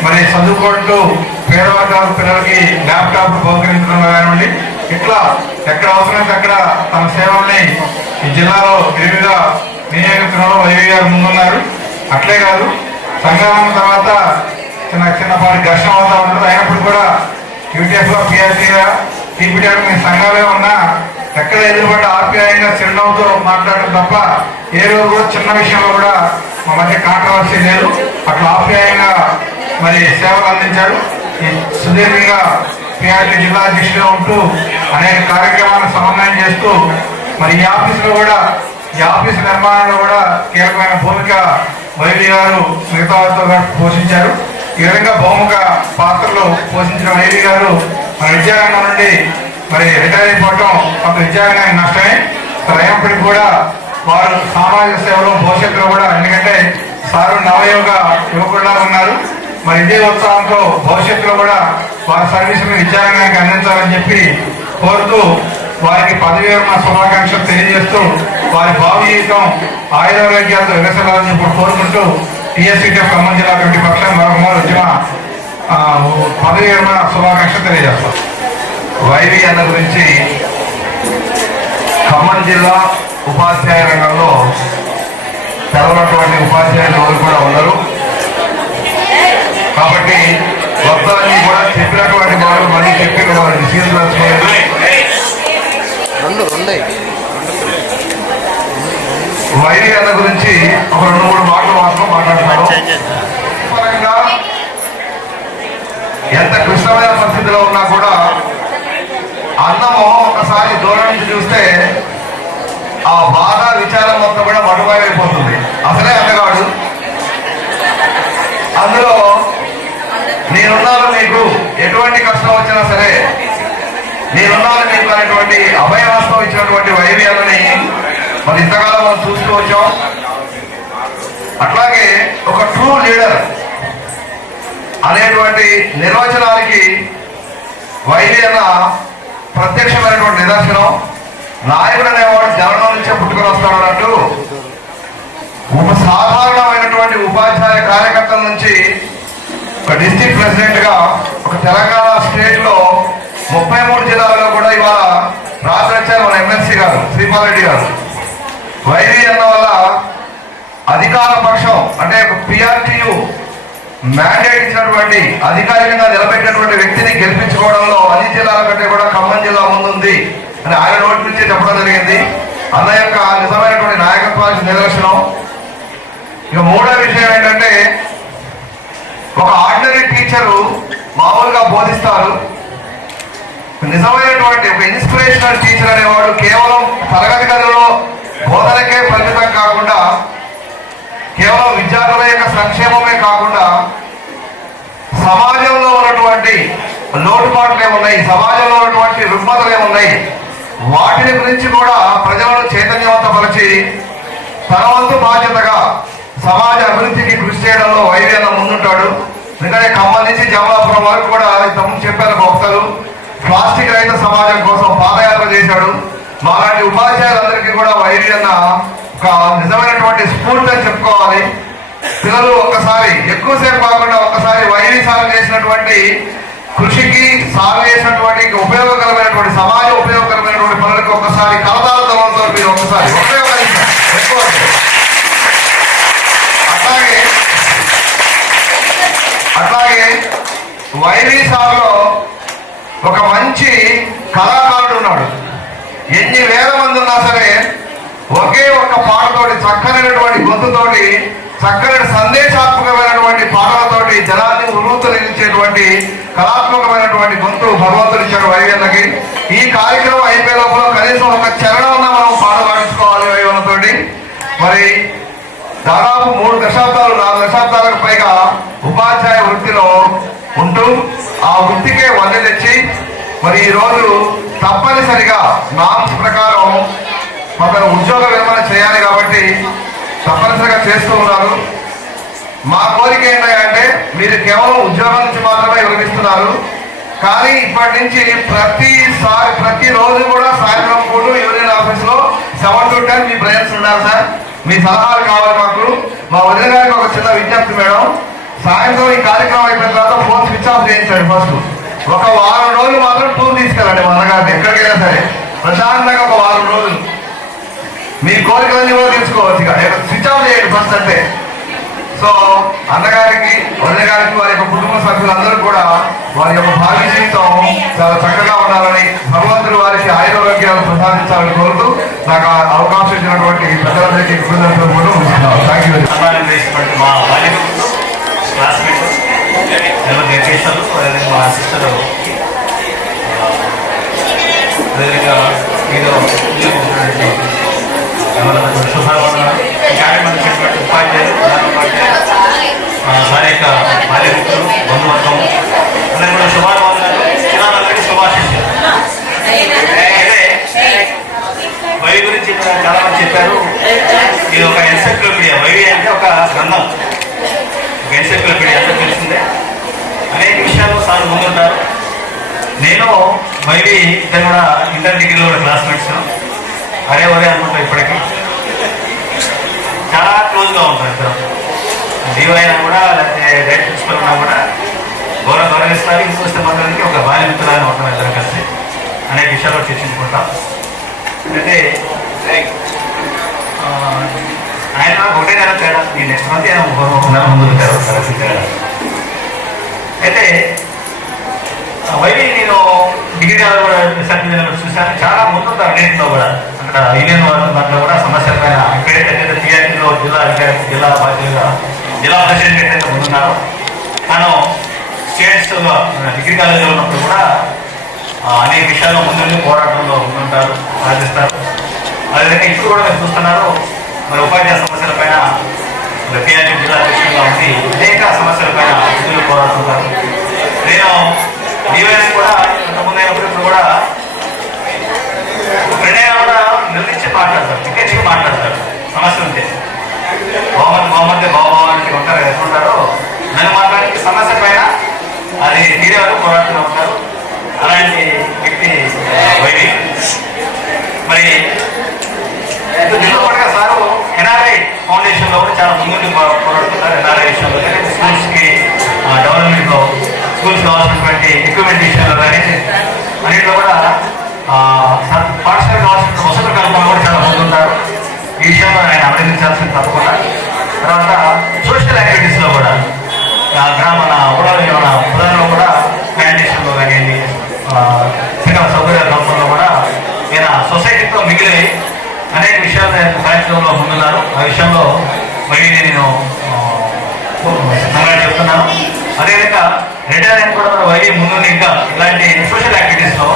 మరి చదువుకోవట్లు పేద వర్గాల పిల్లలకి ల్యాప్టాప్లు బహుకరించడం కానివ్వండి, ఇట్లా ఎక్కడ అవసరమైతే అక్కడ తమ సేవల్ని ఈ జిల్లాలో విరివిగా వినియోగించడంలో వైవి గారు ముందున్నారు. అట్లే కాదు, సంఘం తర్వాత చిన్నపాటి ఘర్షణ అవుతా ఉంటుంది. అయినప్పుడు కూడా యూటీఎఫ్లో పిఆర్టీగా టీపీటీగా మీ సంఘాలే ఉన్నా ఎక్కడ ఎదురుపడ్డ ఆప్యాయంగా చిరునవ్వుతో మాట్లాడడం తప్ప ఏ రోజు కూడా చిన్న విషయంలో కూడా మా మధ్య కాంట్రవర్సీ లేదు. అట్లా ఆప్యాయంగా మరి సేవలు అందించాడు. ఈ సుదీర్ఘంగా పిఆర్టీ జిల్లా అధ్యక్షుడిగా ఉంటూ అనేక కార్యక్రమాలను సమన్వయం చేస్తూ మరి ఈ ఆఫీసులో కూడా ఈ ఆఫీసు నిర్మాణంలో కూడా కీలకమైన భూమిక వైవి గారు మిగతా వారితో పోషించారు. ఈ విధంగా బహుముఖ పాత్రలు పోషించిన వైవి గారు మన విద్యారంగం నుండి మరి రిటైర్ అయిపోవటం కొంత విద్యారంగానికి నష్టమే. అయినప్పటికీ కూడా వారు సామాజిక సేవలో భవిష్యత్తులో కూడా, ఎందుకంటే సారు నవయోగ యువకుడులా ఉన్నారు, మరి ఇదే ఉత్సాహంతో భవిష్యత్తులో కూడా వారి సర్వీసులను విద్యారంగానికి అందించాలని చెప్పి కోరుతూ వారికి పదవి విరమణ శుభాకాంక్షలు తెలియజేస్తూ వారి భావి జీవితం ఆయురారోగ్యాలతో వికసించాలని చెప్పి కోరుకుంటూ టీఎస్సీటీఎఫ్ ఖమ్మం జిల్లా కమిటీ పక్షాన్ని మరొకమారు ఉద్యమ పదవి విరమణ శుభాకాంక్షలు తెలియజేస్తాం. వైవి అన్న గురించి ఖమ్మం జిల్లా ఉపాధ్యాయ రంగంలో తెలవనటువంటి ఉపాధ్యాయులు ఎవరు కూడా ఉన్నారు. కాబట్టి వక్తలన్నీ కూడా చెప్పినటువంటి వాళ్ళు మళ్ళీ చెప్పిన వాళ్ళు డిసిజన్ రాసుకోలేదు. వైవి అన్న గురించి ఒక 2-3 మాటలు మాత్రం మాట్లాడతాను. పరంగా ఎంత క్లిష్టమైన పరిస్థితిలో ఉన్నా కూడా అన్నము ఒకసారి దూరం నుంచి చూస్తే ఆ బాధ విచారం మొత్తం కూడా మటుమాయమైపోతుంది. అసలే అందగాడు. అందులో నేనున్నాను మీకు, ఎటువంటి కష్టం వచ్చినా సరే నేనున్నాను మీకు అనేటువంటి అభయహస్తం ఇచ్చినటువంటి వైవి అన్నని మరి ఇంతకాలం మనం చూస్తూ వచ్చాం. అట్లాగే ఒక ట్రూ లీడర్ అనేటువంటి నిర్వచనానికి వైవి అన్న ప్రత్యక్షమైనటువంటి నిదర్శనం. నాయకుడు అనేవాడు జనం నుంచే పుట్టుకొని వస్తాడు అన్నట్టు సాధారణమైనటువంటి ఉపాధ్యాయ కార్యకర్తల నుంచి ఒక డిస్ట్రిక్ట్ ప్రెసిడెంట్ గా ఒక తెలంగాణ స్టేట్ లో 33 జిల్లాల్లో కూడా ఇవాళ రాజరచ్చారు మన ఎమ్మెల్సీ గారు శ్రీపాల్ రెడ్డి గారు. వైవి అన్న వల్ల అధికార పక్షం అంటే ఒక పిఆర్టీయు మ్యాండేట్ ఇచ్చినటువంటి అధికారికంగా నిలబెట్టినటువంటి వ్యక్తిని గెలిపించుకోవడంలో అన్ని జిల్లాల కంటే కూడా ఖమ్మం జిల్లా ముందుంది అని ఆయన నోటి నుంచే చెప్పడం జరిగింది. అన్న యొక్క నిజమైనటువంటి నాయకత్వానికి నిదర్శనం. ఇక మూడో విషయం ఏంటంటే, ఒక ఆర్డినరీ టీచరు మామూలుగా బోధిస్తారు. నిజమైనటువంటి ఒక ఇన్స్పిరేషనల్ టీచర్ అనేవాడు కేవలం తరగతి గదిలో బోధనకే పరిమితం కాకుండా, కేవలం విద్యార్థుల యొక్క సంక్షేమమే కాకుండా సమాజంలో ఉన్నటువంటి లోటుపాట్లు ఏమున్నాయి, సమాజంలో ఉన్నటువంటి రుగ్మతలు ఏమున్నాయి, వాటిని గురించి కూడా ప్రజలను చైతన్యవంతపరిచి తన వంతు బాధ్యతగా సమాజ అభివృద్ధికి కృషి చేయడంలో వైవి అన్న ముందుంటాడు. ఎందుకంటే ఖమ్మం నుంచి జమలాపురం వరకు కూడా ఇంతకుముందు చెప్పారు భక్తులు ప్లాస్టిక్ రహిత సమాజం కోసం పాదయాత్ర చేశాడు. మాలాంటి ఉపాధ్యాయులందరికీ కూడా వైవి అన్న ఒక నిజమైనటువంటి స్ఫూర్తి అని చెప్పుకోవాలి. పిల్లలు ఒక్కసారి ఎక్కువసేపు కాకుండా ఒక్కసారి వైవి సాగు చేసినటువంటి కృషికి సాగు చేసినటువంటి ఉపయోగకరమైనటువంటి సమాజ ఉపయోగకరమైనటువంటి పనులకు ఒక్కసారి కలతాల తలంతో మీరు ఒక్కసారి ఉపయోగించారు ఎక్కువ. అట్లాగే వైవి సాగులో ఒక మంచి కళాకారుడు ఉన్నాడు. ఎన్ని వేల మంది ఉన్నా సరే ఒకే ఒక్క పాటతోటి, చక్కనైనటువంటి గొంతుతోటి, చక్కని సందేశాత్మకమైనటువంటి పాటలతోటి జనాన్ని ఉరుతొలగించేటువంటి కళాత్మకమైనటువంటి గొంతు భగవంతుడు ఇచ్చాడు వైవికి. ఈ కార్యక్రమం అయిపోయే లోపల కనీసం ఒక చరణం మనం పాట పాడించుకోవాలి వైవలతోటి. మరి దాదాపు 3 దశాబ్దాలు 4 దశాబ్దాలకు పైగా ఉపాధ్యాయ వృత్తిలో ఉంటూ ఆ వృత్తికే వన్నె తెచ్చి మరి ఈరోజు తప్పనిసరిగా నామ్స్ ప్రకారం కొందరు ఉద్యోగ విరమణ చేయాలి కాబట్టి తప్పనిసరిగా చేస్తూ ఉన్నారు. మా కోరిక ఏంటంటే మీరు కేవలం ఉద్యోగం నుంచి మాత్రమే వివరిస్తున్నారు, కానీ ఇప్పటి నుంచి ప్రతిరోజు కూడా సాయంత్రం పూట యూనియన్ ఆఫీస్ లో 7 to 10 మీ బ్రెయిన్స్ ఉండాలి సార్. మీ సలహాలు కావాలి మాకు. మా వదిన గారికి ఒక చిన్న విజ్ఞప్తి మేడం, సాయంత్రం ఈ కార్యక్రమం అయిపోయిన తర్వాత ఫోన్ స్విచ్ ఆఫ్ చేయించండి. ఫస్ట్ ఒక వారం రోజులు మాత్రం టూర్ తీసుకెళ్ళండి మా అన్నగారిని, ఎక్కడికైనా సరే ప్రశాంతంగా ఒక వారం రోజులు మీ కోరికలన్నీ కూడా తీసుకోవచ్చు. ఇక స్విచ్ ఆఫ్ చేయండి ఫస్ట్ అంటే. సో అన్నగారికి, వదిన గారికి, వారి యొక్క కుటుంబ సభ్యులందరూ కూడా వారి యొక్క భావి జీవితం చాలా చక్కగా ఉండాలని, భగవంతుడు వారికి ఆయుర్వేద్యాలు ప్రసాదించాలని కోరుతూ నాకు అవకాశం ఇచ్చినటువంటి పెద్దలందరికీ కృతజ్ఞతలు కూడా ఉంచుతున్నాను. Thank you. మా క్లాస్మేట్ వెంకటేశ్వర్లు, అదేవిధంగా మా సిస్టర్, అదేవిధంగా మీరు శుభాకాంక్షలు. కార్యక్రమించినటువంటి ఉపాధ్యాయులు, వారి యొక్క బాల్యమిత్రులు, బంధువర్గం అందరికీ కూడా శుభాకాంక్షలు. చిన్నారులందరికీ శుభాశిష్యులు. వైవి గురించి చాలా మంది చెప్పారు. ఇది ఒక ఎన్సైక్లోపీడియా. వైవి అంటే ఒక గ్రంథం, ఒక ఎన్సైక్లోపీడియా అంటే తెలిసిందే. అనేక విషయాలు సార్ ముందుంటారు. నేను వైవి ఇద్దరు కూడా ఇంటర్ డిగ్రీలో కూడా క్లాస్మేట్స్. అరే అనుకుంటా ఇప్పటికీ చాలా క్లోజ్గా ఉంటారు ఇద్దరు. డిఓ అయినా కూడా, లేకపోతే డైరెక్ట్ ప్రిన్సిపల్ ఉన్నా కూడా గౌరవిస్తారు. ఇంకొస్తే మాత్రానికి ఒక బాల్యమిత్రులని ఉంటాం ఇద్దరు కలిసి. అనేక విషయాలు చర్చించుకుంటాం. అయితే ఆయన ఒకటే నెల తేడా, ఈ నెక్స్ట్ మంత్ ఆయన ఒక నెల ముందు తేడా. అయితే వైవి నేను డిగ్రీ కూడా సర్టిఫికేట్ చూశాను. చాలా ముందుంటారు అన్నింటిలో కూడా. అక్కడ యూనియన్ దాంట్లో కూడా సమస్యల పైన ఎక్కడైతే టీఆర్టీలో జిల్లా అధికారి, జిల్లా బాధ్యులుగా, జిల్లా ప్రెసిడెంట్ ఎక్కడైతే ముందున్నారో తను స్టేట్స్లో డిగ్రీ కాలేజీలో ఉన్నప్పుడు కూడా అనేక విషయాల్లో ముందు పోరాటంలో ముందుంటారు, సాధిస్తారు. అదేవిధంగా ఇప్పుడు కూడా మీరు చూస్తున్నారు. మరి ఉపాధ్యాయ సమస్యల పైన టీఆర్టీ జిల్లా అధ్యక్షులుగా ఉండి అనేక సమస్యల పైన ముందు పోరాడుతుంటారు. నేను ఈవెంట్స్ కూడా ఇంతకుముందు అయినప్పుడు ఇప్పుడు కూడా ఫ్రెండ్ కూడా నిర్దించి మాట్లాడతారు, టికెట్స్కి మాట్లాడతారు. సమస్య ఉంటే బాగుమతి ఉంటారు, ఎట్లుంటారో నన్ను మాట్లాడే సమస్య పైన అది తీరే వరకు పోరాడుతూ ఉంటారు. అలాంటి వ్యక్తి వైవి. మరి దీంతో పాటుగా సారు ఎన్ఆర్ఐ ఫౌండేషన్లో కూడా చాలా ముందుండి పోరాడుతున్నారు. ఎన్ఆర్ఐ విషయంలో స్కూల్స్కి డెవలప్మెంట్లో, స్కూల్స్ కావాల్సినటువంటి ఎక్విప్మెంట్ విషయంలో కానీ అన్నింటిలో కూడా పాఠశాల కావాల్సిన వసతుల కల్పన కూడా చాలా ముందుంటారు. ఈ విషయంలో ఆయన అభినందించాల్సింది తప్పకుండా. తర్వాత సోషల్ యాక్టివిటీస్లో కూడా గ్రామాల ఉదాహరణలో కూడా శానిటేషన్లో కానివ్వండి, ఇతర సౌకర్యాల కల్పనలో కూడా ఈయన సొసైటీతో మిగిలి అనేక విషయాలు కార్యక్రమంలో ముందున్నారు. ఆ విషయంలో మళ్ళీ నేను చెప్తున్నాను. అదేవిధంగా రిటైర్ అయిన కూడా వైవి ముందు ఇంకా ఇలాంటి సోషల్ యాక్టివిటీస్లో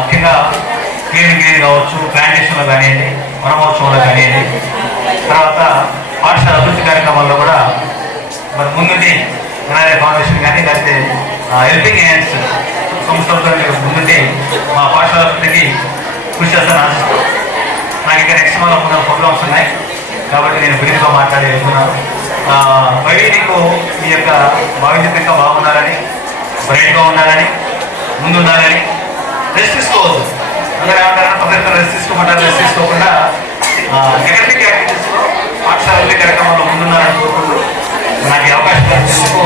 ముఖ్యంగా క్లీనింగ్ కావచ్చు, ప్లాంటేషన్లో కానివ్వండి, వనమహోత్సవంలో కానివ్వండి, తర్వాత పాఠశాల అభివృద్ధి కార్యక్రమాల్లో కూడా మరి ముందుండి ఎన్ఆర్ఐ ఫౌండేషన్ కానీ లేకపోతే హెల్పింగ్ హ్యాండ్స్ సంస్థలతో ముందుండి మా పాఠశాల అభివృద్ధికి కృషి చేస్తాను ఆశిస్తూ. నాకు ఇంకా నెక్స్ట్ మన 3 ప్రోగ్రామ్స్ ఉన్నాయి కాబట్టి నేను బ్రీఫ్గా మాట్లాడి వెళ్తున్నాను. వైవి నీకు మీ యొక్క భవిష్యత్తు బాగుండాలని, బ్రైట్గా ఉండాలని, ముందు ఉండాలని, రెస్ట్ తీసుకోవద్దు. అందరూ ఏమంటారని పద్ధతిలో రెస్ట్ తీసుకోమంటారు. రెస్ట్ తీసుకోకుండా అకాడమిక్ యాక్టివిటీస్లో పాఠశాల కార్యక్రమంలో ముందున్నారని కోరుకుంటూ నాకు ఈ అవకాశం ఇచ్చినందుకు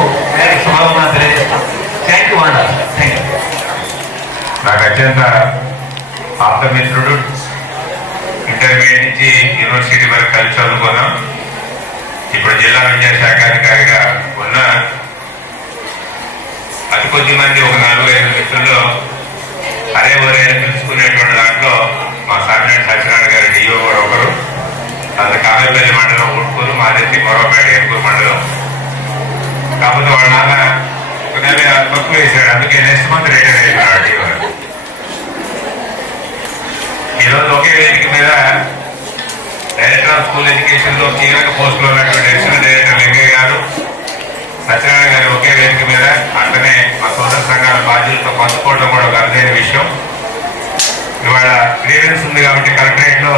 శుభాకాంక్షలు తెలియజేస్తాను. థ్యాంక్ యూ అన్నారు. Thank you. నాకు అత్యంత ఆప్తమిత్రుడు, ఇంటర్మీడియట్ నుంచి యూనివర్సిటీ వరకు కలిసి చదువుకున్నాం. ఇప్పుడు జిల్లా విద్యాశాఖ అధికారిగా ఉన్న అతి కొద్ది మంది ఒక 4-5 మిత్రులు అరే ఒరే పిలుచుకునేటువంటి దాంట్లో మా సామినేని సత్యనారాయణ గారి డిఓ కూడా ఒకరు, అది కావేపల్లి మండలం ఉట్కూరు, మాదేసి మొరవపేట ఏర్పూరు మండలం. కాకపోతే వాళ్ళ నాన్న తక్కువ వేశాడు, అందుకే నెక్స్ట్ మంత్ రిటైర్ అయిపోయాడు డిఓ. ఈరోజు ఒకే వేదిక మీద డైరెక్టర్ ఆఫ్ స్కూల్ ఎడ్యుకేషన్ లో కీలక పోస్టులో ఉన్నటువంటి అడిషనల్ డైరెక్టర్ లింగయ్య గారు, సత్యనారాయణ గారు ఒకే వేదిక మీద, అట్లనే మా సోదర సంఘాల బాధ్యులతో పంచుకోవడం కూడా ఒక అరుదైన విషయం. ఇవాళ క్లియరెన్స్ ఉంది కాబట్టి కలెక్టరేట్ లో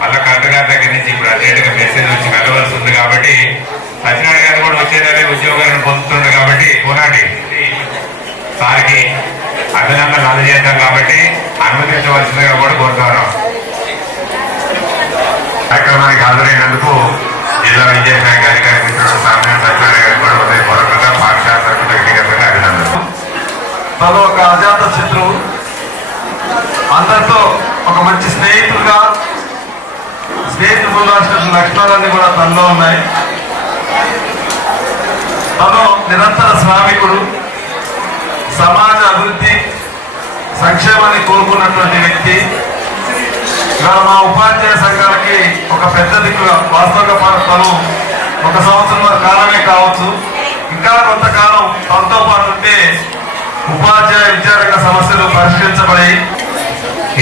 మళ్ళీ కలెక్టర్ గారి దగ్గర నుంచి ఇప్పుడు అర్జెంట్గా మెసేజ్ వచ్చి వెళ్ళవలసి ఉంది కాబట్టి సత్యనారాయణ గారు కూడా వచ్చేదాన్ని ఉద్యోగాలను పొందుతుండే కాబట్టి పోనాటి సార్కి అభినందనలు అందజేద్దాం కాబట్టి అనుమతించవలసిందిగా కూడా కోరుతున్నాను. కార్యక్రమానికి హాజరైనందుకు జిల్లా విద్యాశాఖ అధికారి మిత్రుడు సామినేని సత్యనారాయణ గారు కూడా హృదయపూర్వకంగా పాఠశాల తరఫున వ్యక్తిగతంగా అభినందనలు. తను ఒక అజాత శత్రువు, అందరితో ఒక మంచి స్నేహితుడుగా స్నేహితులు లక్షణాలన్నీ కూడా తనలో ఉన్నాయి. తను నిరంతర శ్రామికుడు, సమాజ అభివృద్ధి సంక్షేమాన్ని కోరుకున్నటువంటి వ్యక్తి. ఇవాళ మా ఉపాధ్యాయ సంఘాలకి ఒక పెద్ద దిక్కుగా వాస్తవంగా తను 1 సంవత్సరం కాలమే కావచ్చు, ఇంకా కొంతకాలం తనతో పాటు ఉంటే ఉపాధ్యాయ విద్యారంగ సమస్యలు పరిష్కరించబడి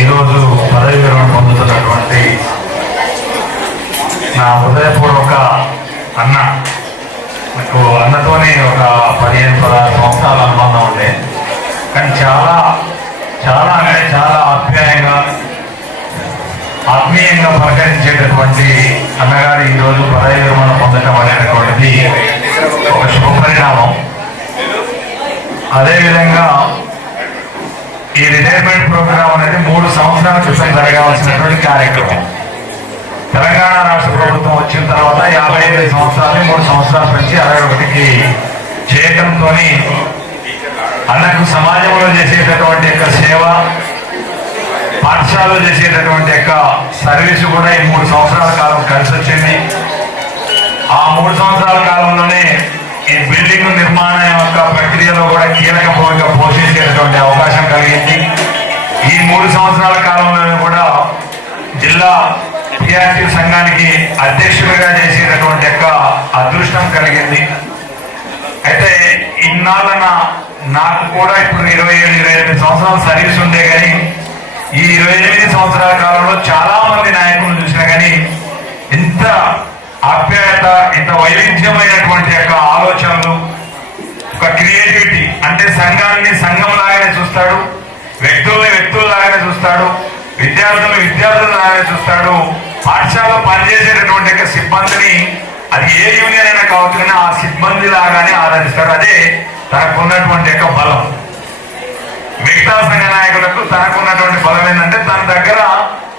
ఈరోజు పదవి విరమణ పొందుతున్నటువంటి నా హృదయపూర్వక అన్న, నాకు అన్నతోనే ఒక 15-16 సంవత్సరాల అనుబంధం ఉండే, కానీ చాలా చాలా అంటే చాలా ఆత్మీయంగా పలకరించేటటువంటి అన్నగారు ఈరోజు పదవి విరమణ పొందడం అనేటటువంటిది ఒక శుభపరిణామం. అదేవిధంగా ఈ రిటైర్మెంట్ ప్రోగ్రాం అనేది 3 సంవత్సరాల క్రితం జరగాల్సినటువంటి కార్యక్రమం. తెలంగాణ రాష్ట్ర ప్రభుత్వం వచ్చిన తర్వాత 55 సంవత్సరాలు 3 సంవత్సరాల నుంచి 61కి చేయటంతో అన్నకు సమాజంలో చేసేటటువంటి యొక్క సేవ, పాఠశాలలో చేసేటటువంటి యొక్క సర్వీసు కూడా ఈ 3 సంవత్సరాల కాలం కలిసి వచ్చింది. ఆ 3 సంవత్సరాల కాలంలోనే ఈ బిల్డింగ్ నిర్మాణం యొక్క ప్రక్రియలో కూడా కీలక భూమిక పోషించేటటువంటి అవకాశం కలిగింది. ఈ 3 సంవత్సరాల కాలంలో కూడా జిల్లా టీఆర్టీ సంఘానికి అధ్యక్షుడిగా చేసేటటువంటి యొక్క అదృష్టం కలిగింది. అయితే ఇన్నాళ్ళ నాకు కూడా ఇప్పుడు 27-28 సంవత్సరాల సర్వీస్ ఉండే కానీ ఈ 28 సంవత్సరాల కాలంలో చాలా మంది నాయకులను చూసినా కానీ ఇంత ఆప్యాయత, ఇంత వైవిధ్యమైనటువంటి యొక్క ఆలోచనలు, ఒక క్రియేటివిటీ, అంటే సంఘాన్ని సంఘంలాగానే చూస్తాడు, వ్యక్తుల్ని వ్యక్తుల్లాగానే చూస్తాడు, విద్యార్థులను విద్యార్థులలాగానే చూస్తాడు, పాఠశాలలో పనిచేసేటటువంటి యొక్క సిబ్బందిని, అది ఏ యూనియన్ అయినా కావచ్చు కానీ ఆ సిబ్బంది లాగానే ఆదరిస్తాడు. అదే తనకున్నటువంటి యొక్క బలం. మిగతా సంఘ నాయకులకు తనకున్నటువంటి బలం ఏంటంటే తన దగ్గర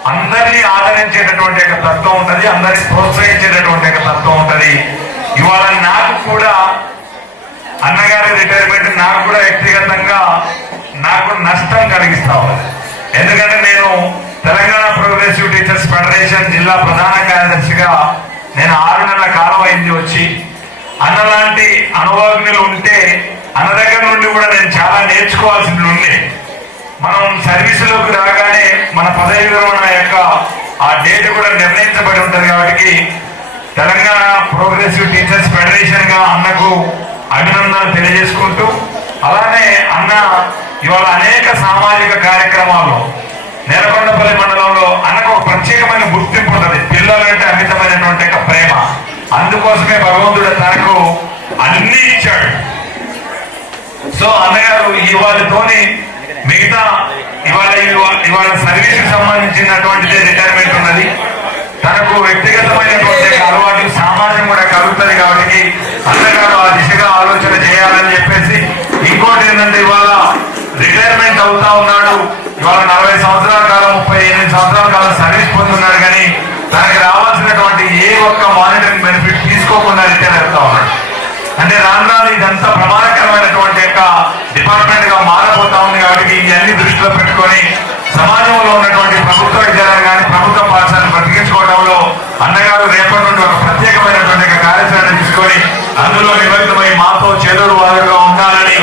అందరినీ ఆదరించేటటువంటి యొక్క తత్వం ఉంటుంది, అందరినీ ప్రోత్సహించేటటువంటి యొక్క తత్వం ఉంటుంది. ఇవాళ నాకు కూడా అన్నగారి రిటైర్మెంట్ నాకు కూడా వ్యక్తిగతంగా నాకు నష్టం కలిగిస్తా ఉంది. ఎందుకంటే నేను తెలంగాణ ప్రోగ్రెసివ్ టీచర్స్ ఫెడరేషన్ జిల్లా ప్రధాన కార్యదర్శిగా నేను 6 నెలల కాలం అయింది వచ్చి. అన్నలాంటి అనుభవజ్ఞులు ఉంటే అన్న దగ్గర నుండి కూడా నేను చాలా నేర్చుకోవాల్సింది ఉండే. మనం సర్వీసులోకి రాగానే మన పదవి విరమణ యొక్క ఆ డేట్ కూడా నిర్ణయించబడి ఉంటుంది కాబట్టి తెలంగాణ ప్రోగ్రెసివ్ టీచర్స్ ఫెడరేషన్ గా అన్నకు అభినందనలు తెలియజేసుకుంటూ, అలానే అన్న ఇవాళ అనేక సామాజిక కార్యక్రమాల్లో నేలకొండపల్లి మండలంలో అన్నకు ఒక ప్రత్యేకమైన గుర్తింపు ఉంటుంది. పిల్లలంటే అమితమైనటువంటి ప్రేమ, అందుకోసమే భగవంతుడు తనకు అన్ని ఇచ్చాడు. సో అన్నగారు ఇవాళతోని మిగతా ఇవాళ సర్వీస్ సంబంధించినటువంటిది రిటైర్మెంట్ ఉన్నది. తనకు వ్యక్తిగతమైనటువంటి అలవాట్లు సమాజం కూడా కలుగుతుంది కాబట్టి అన్నగారు ఆ దిశగా ఆలోచన చేయాలని చెప్పేసి. ఇంకోటి ఏంటంటే ఇవాళ రిటైర్మెంట్ అవుతా ఉన్నాడు, ఇవాళ 40 సంవత్సరాల కాలం 38 సంవత్సరాల కాలం సర్వీస్ పొందుతున్నాడు, కానీ తనకి రావాల్సినటువంటి ఏ ఒక్క మానిటరింగ్ బెనిఫిట్ తీసుకోకుండా రిటైర్ అవుతా ఉన్నాడు. అంటే రాను ఇదంతా ప్రమాదకరమైనటువంటి యొక్క డిపార్ట్మెంట్ గా మారబోతా ఉంది కాబట్టి ఇవన్నీ దృష్టిలో పెట్టుకొని సమాజంలో ఉన్నటువంటి ప్రభుత్వ విద్యాలయాలు కానీ ప్రభుత్వ పాఠశాలను బ్రతికించుకోవడంలో అన్నగారు రేపటి నుండి ఒక ప్రత్యేకమైనటువంటి కార్యాచరణ తీసుకొని అందులో నిమగ్నమై మాతో చేదోడు వాదుగా ఉండాలని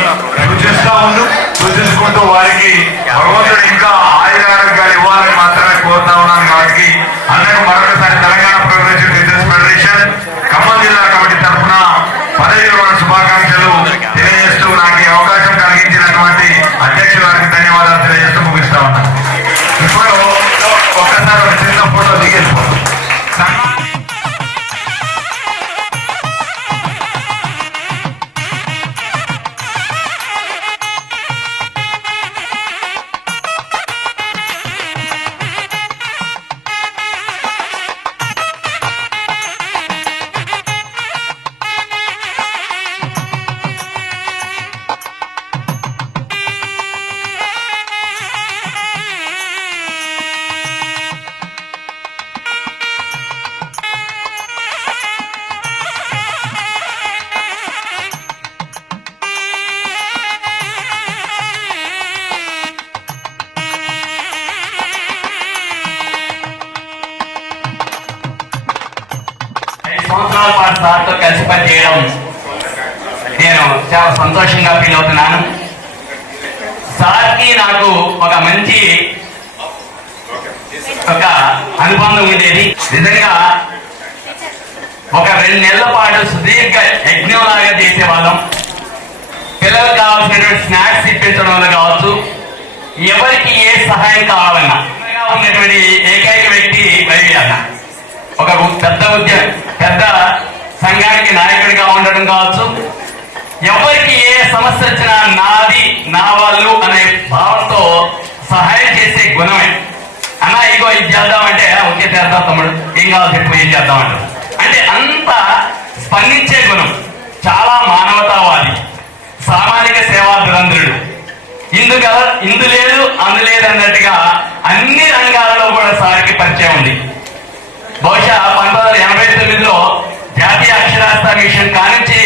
సంవత్సరాల పాటు సార్తో కలిసి పనిచేయడం నేను చాలా సంతోషంగా ఫీల్ అవుతున్నాను. సార్కి నాకు ఒక మంచి అనుబంధం ఉండేది. నిజంగా ఒక 2 నెలల పాటు సుదీర్ఘ యజ్ఞంలాగా చేసేవాళ్ళం. పిల్లలకు కావాల్సినటువంటి స్నాక్స్ ఇప్పించడంలో కావచ్చు, ఎవరికి ఏ సహాయం కావాలన్నా ఉన్నటువంటి ఏకైక వ్యక్తి వైవి అన్న. ఒక పెద్ద సంఘానికి నాయకుడిగా ఉండడం కావచ్చు, ఎవరికి ఏ సమస్య వచ్చినా నాది నా వాళ్ళు అనే భావంతో సహాయం చేసే గుణమే. అన్నా ఇగో ఇది చేద్దామంటే ఓకే చేద్దాం తమ్ముడు, ఏం కావాలి చెప్పు, ఏం చేద్దామంటారు. అంటే అంత స్పందించే గుణం, చాలా మానవతావాది, సామాజిక సేవా దురంధ్రుడు. ఇందు లేదు అందు లేదు అన్నట్టుగా అన్ని రంగాలలో కూడా సార్కి పరిచయం ఉంది. బహుశా 1989లో జాతీయ అక్షరాస్యత మిషన్ కానుంచి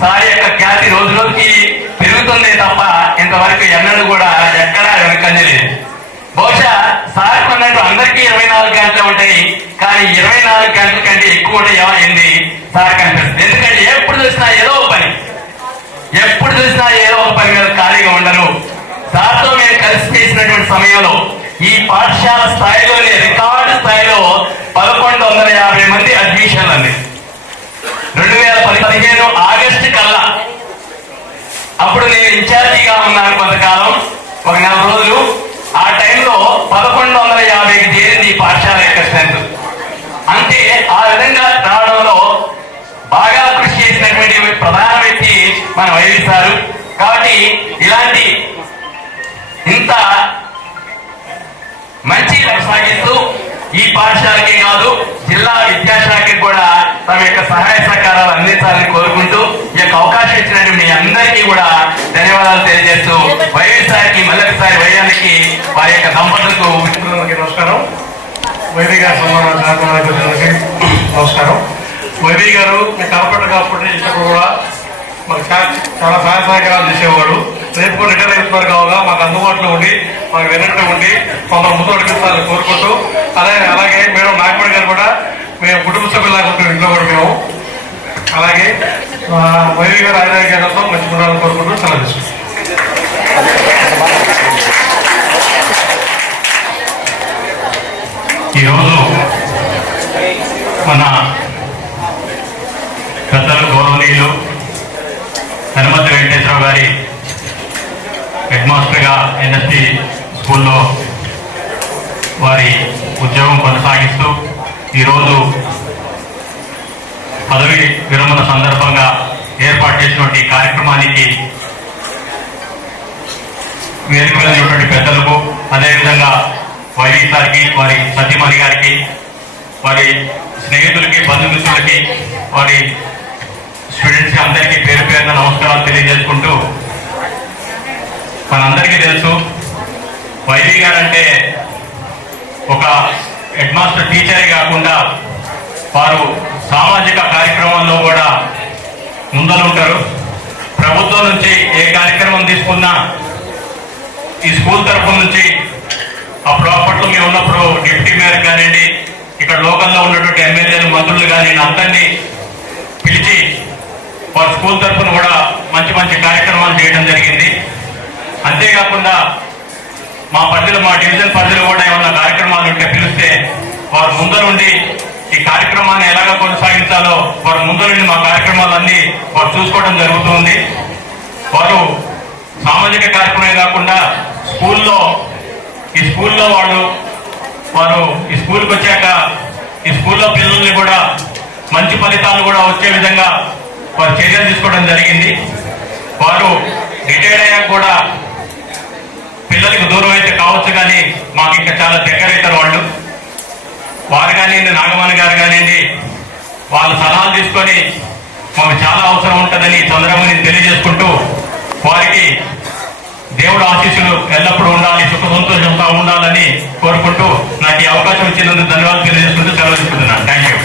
సార్ యొక్క ఖ్యాతి రోజు రోజుకి పెరుగుతుందే తప్ప ఇంతవరకు ఎన్నడూ కూడా ఎక్కడా వెనకంజలేదు. బహుశా సార్ కొన్నట్టు అందరికీ 24 గంటలు ఉంటాయి, కానీ 24 గంటల కంటే ఎక్కువ ఏంది సార్ కనిపిస్తుంది. ఎందుకంటే ఎప్పుడు చూసినా ఏదో ఒక పని మీద ఖాళీగా ఉండరు. సార్తో మేము కలిసి చేసినటువంటి సమయంలో ఈ పాఠశాల స్థాయిలోనే రికార్డు స్థాయిలో 1150 మంది అడ్మిషన్లు అండి. 2015 ఆగస్టు కల్లా, అప్పుడు నేను ఇన్ఛార్జిగా ఉన్నాను కొంతకాలం, ఒక 4 రోజులు. ఆ టైంలో 1150కి చేరింది ఈ పాఠశాల యొక్క స్ట్రెంత్. అంటే ఆ విధంగా రావడంలో బాగా కృషి చేసినటువంటి ప్రధాన వ్యక్తి మన వైవి సారు. కాబట్టి ఇలాంటి ఇంత మంచి కొనసాగిస్తూ ఈ పాఠశాలకే కాదు జిల్లా విద్యాశాఖకి కూడా తమ యొక్క సహాయ సహకారాలు అందించాలని కోరుకుంటూ ఈ యొక్క అవకాశం ఇచ్చినట్టు మీ అందరికీ కూడా ధన్యవాదాలు తెలియజేస్తూ వైవి సార్కి మళ్ళొకసారి వైయానికి వారి యొక్క దంపతులకు నమస్కారం. వైవి గారు నమస్కారం. వైవి గారు మీ కనపడ్డ కాబట్టి ఇక్కడ కూడా మాకు చాలా సహాయ సహకారాలు చేసేవాడు. రేపు కూడా రిటైర్ అవుతున్నారు కావాలా మాకు అందుబాటులో ఉండి మాకు వెనక్కి ఉండి మమ్మల్ని ముందు అడిగిస్తారని కోరుకుంటూ, అలాగే మేడం నాగమణి గారు కూడా మేము కుటుంబ సభ్యులాగా ఉంటాం ఇంట్లో కూడా మేము. అలాగే వైవి గారు ఆరోగ్యంతో మంచి ఉండాలని కోరుకుంటూ సెలవు తీసుకుంటాం. ఈరోజు మన పెద్దలు గౌరవనీయులు హనుమతి వెంకటేశ్వరరావు గారి హెడ్ మాస్టర్గా ఎన్ఎస్టి స్కూల్లో వారి ఉద్యోగం కొనసాగిస్తూ ఈరోజు పదవి విరమణ సందర్భంగా ఏర్పాటు చేసినటువంటి కార్యక్రమానికి వేదిక మీద ఉన్నటువంటి పెద్దలకు, అదేవిధంగా వైవి సార్కి, వారి సతీమణి గారికి, వారి స్నేహితులకి, బంధుమిత్రులకి, వారి స్టూడెంట్స్ అందరికీ పేరు పేరున నమస్కారాలు తెలియజేసుకుంటూ, మనందరికీ తెలుసు వైవి గారు అంటే ఒక హెడ్ మాస్టర్ టీచరే కాకుండా వారు సామాజిక కార్యక్రమాల్లో కూడా ముందలుంటారు. ప్రభుత్వం నుంచి ఏ కార్యక్రమం తీసుకున్నా ఈ స్కూల్ తరఫు నుంచి అప్పట్లో మేము ఉన్నప్పుడు డిప్యూటీ మేయర్ కానివ్వండి, ఇక్కడ లోకల్లో ఉన్నటువంటి ఎమ్మెల్యేలు, మంత్రులు కానీ అందరినీ పిలిచి వారి స్కూల్ తరఫున కూడా మంచి మంచి కార్యక్రమాలు చేయడం జరిగింది. అంతేకాకుండా మా డివిజన్ పరిధిలో కూడా ఏమన్నా కార్యక్రమాలు ఉంటే పిలిస్తే వారు ముందరుండి ఈ కార్యక్రమాన్ని ఎలాగ కొనసాగించాలో వారు ముందరుండి మా కార్యక్రమాలన్నీ వారు చూసుకోవడం జరుగుతుంది. వారు సామాజిక కార్యక్రమమే కాకుండా ఈ స్కూల్లో వారు ఈ స్కూల్కి వచ్చాక ఈ స్కూల్లో పిల్లల్ని కూడా మంచి ఫలితాలు కూడా వచ్చే విధంగా వారు చర్యలు తీసుకోవడం జరిగింది. వారు రిటైర్డ్ అయ్యాక కూడా పిల్లలకు దూరం అయితే కావచ్చు, కానీ మాకు ఇంకా చాలా దగ్గర అవుతారు వారు కానివ్వండి, నాగమణి గారు కానివ్వండి, వాళ్ళ సలహాలు తీసుకొని మాకు చాలా అవసరం ఉంటుందని సందర్భంగా నేను తెలియజేసుకుంటూ, వారికి దేవుడు ఆశీస్సులు ఎల్లప్పుడూ ఉండాలి, సుఖ సంతోషంగా ఉండాలని కోరుకుంటూ నాకు ఈ అవకాశం ఇచ్చినందుకు ధన్యవాదాలు తెలియజేసుకుంటూ సెలవు తీసుకుంటున్నాను. Thank you.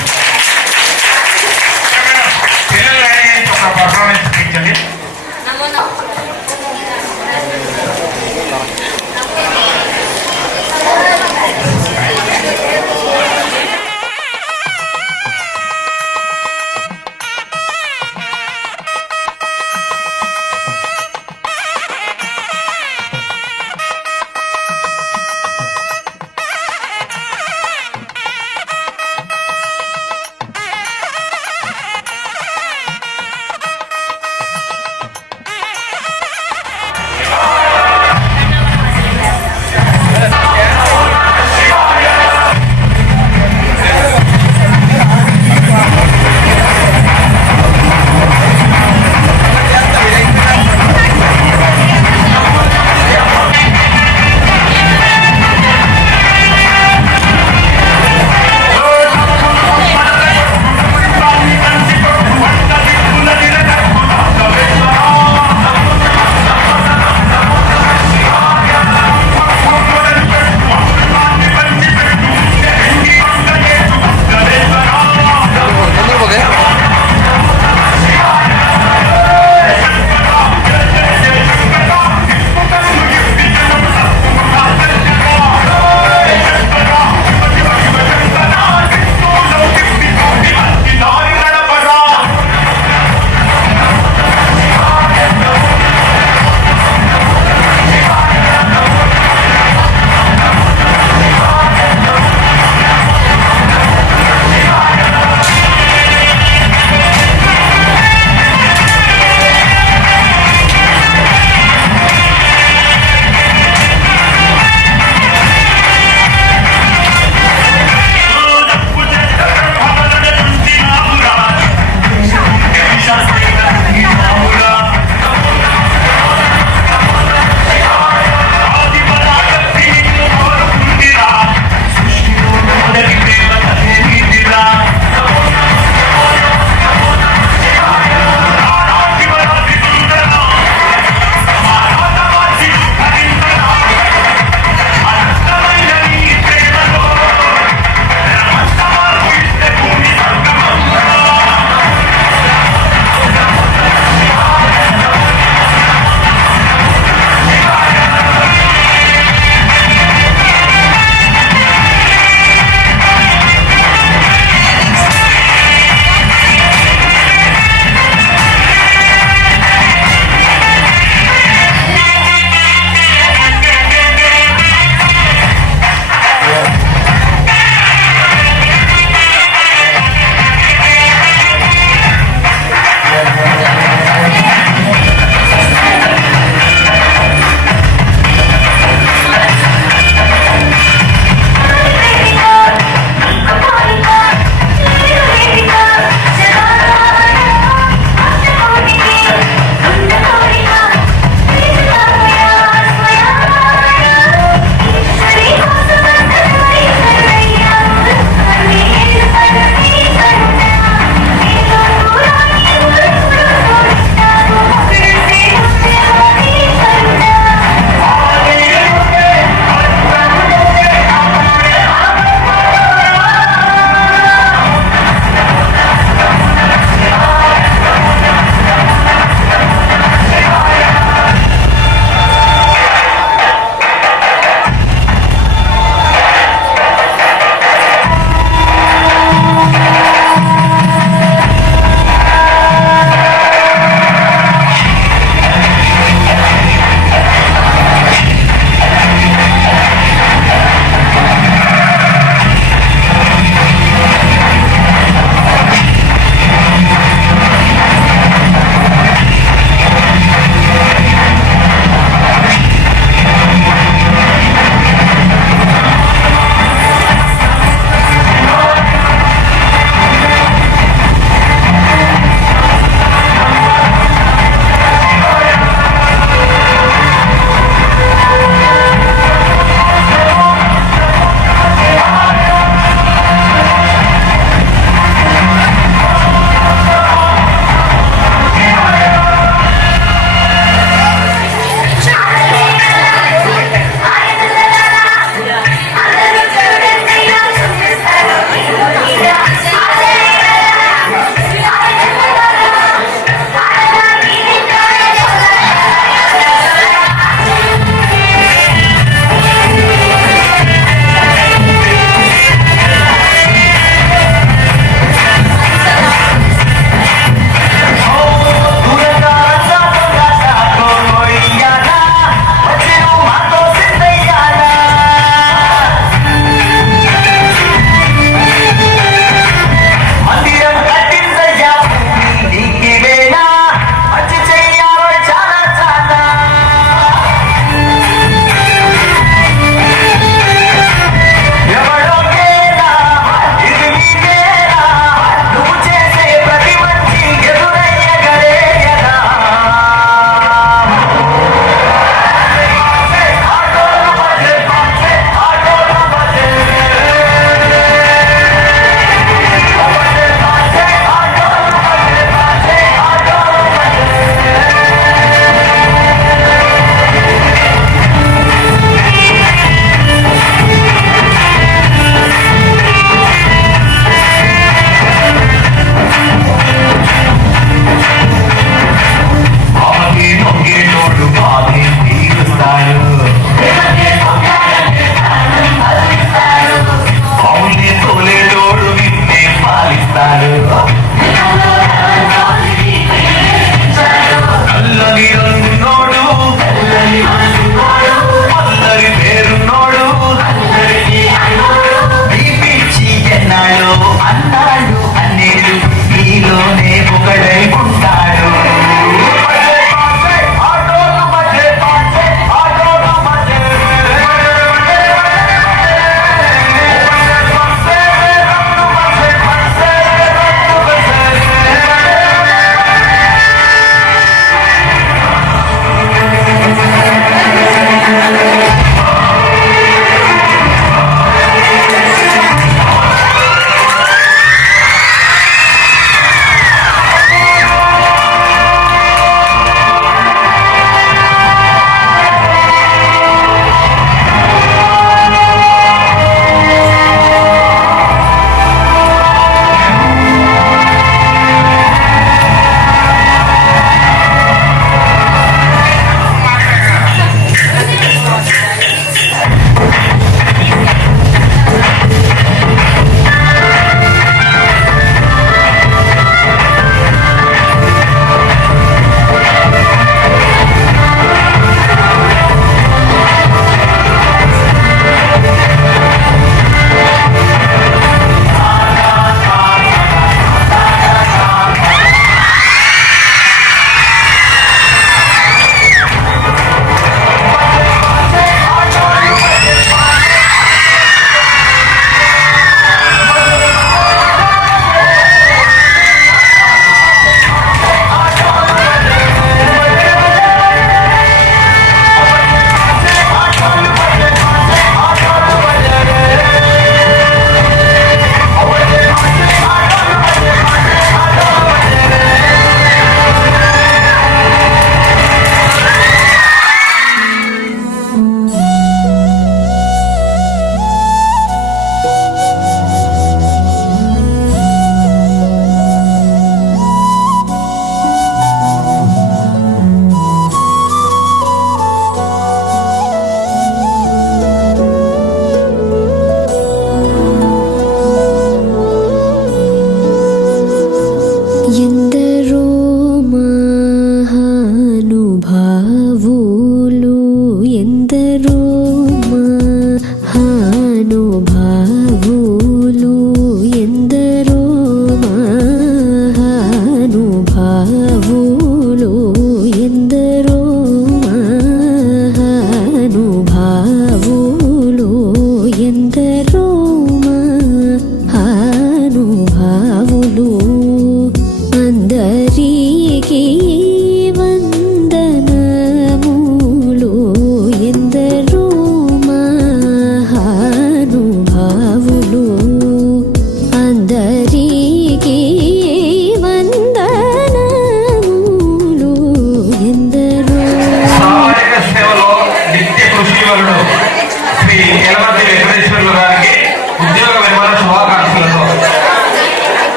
పర్ఫార్మెన్స్ చూపించండి.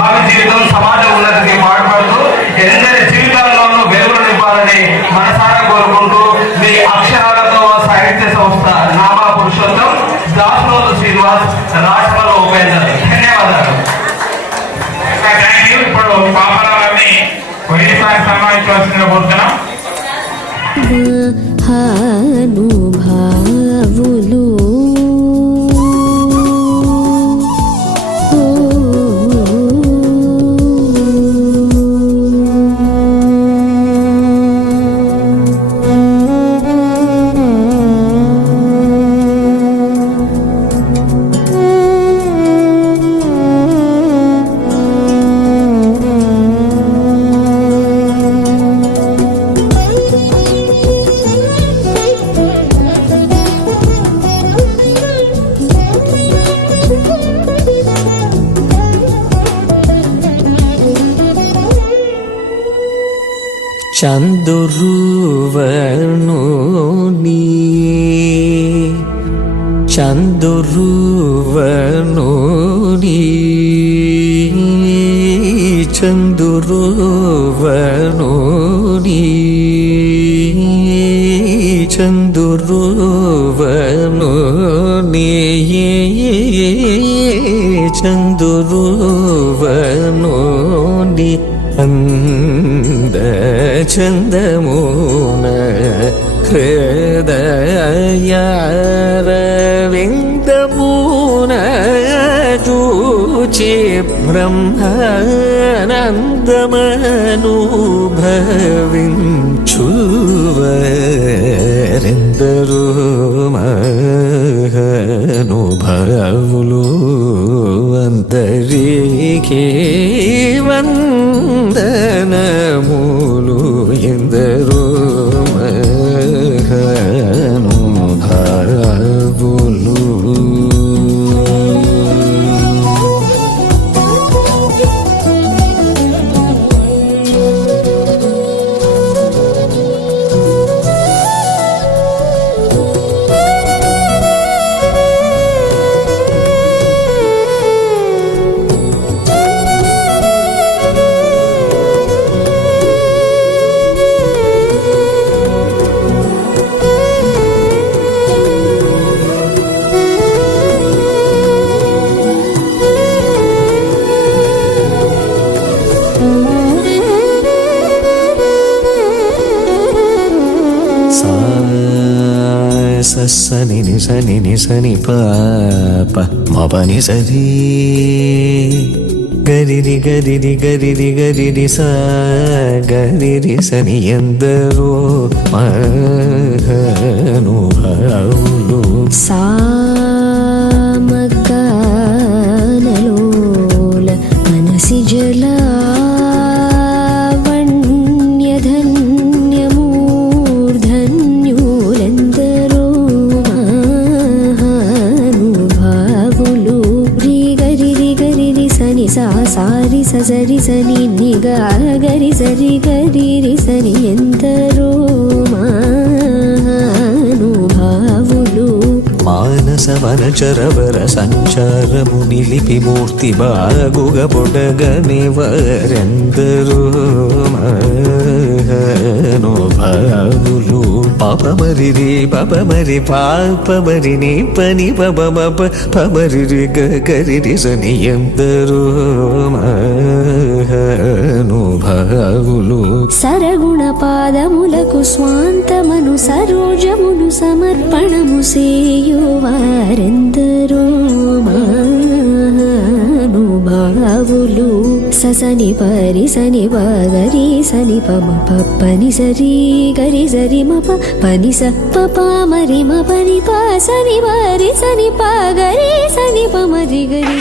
భావి జీవితం సమాజ ఉన్నతికి పాటుపడుతూ ఎందరి జీవితాల్లోనూ వెలుగులు నింపాలని మనసారా కోరుకుంటూ మీ అక్షరాలతో సాహిత్య సంస్థ నామా పురుషోత్తం, దాసరోజు శ్రీనివాస్, రాష్ట్రంలో ఉపేందర్. ధన్యవాదాలు. Thank you. ఇప్పుడు పాపరాలని వైఎస్ఆర్ సన్మానించవలసిందిగా కోరుతున్నాం. మహానుభావులు చందురువనుని చందురువనుని చందురువనుని చందురువనుని చందురువనుని అంద చందమూన హృదయారవిందమూన చూచి బ్రహ్మానందమనుభవించువరెందరూ మహానుభావులు అందరికీ వందనములు ఎందరో మహానుభావులు. సని నిసని నిసని పాప మపని సరి గరిరి గరిరి గరిరి గరిరి సా గరిరి సని ఎందరో మహానుభావులు. సామగానలోల మనసి జలా సారి సరి సని నిగా గరి సరి గరి సని ఎందరో మహానుభావులు. మానస వనచరవర సంచారము నిలిపి మూర్తి బాగుగ బొడగని వరెందరో మహానుభావులు. పాపమరి రే పాపమరి పాపమరి నీ పని పబమప పమరి రి గరి రి సని ఎందరో మహానుభావులు. సరగుణ పాదములకు స్వాంతమను సరోజమును సమర్పణము సేయువారెందరో మహానుభావులు. ససని పరి సని పగరి సని పమ పని సరి గరి సరి మప పని స పప మరి మ పని ప సని పరి సని పగరి సని పమరి గరి.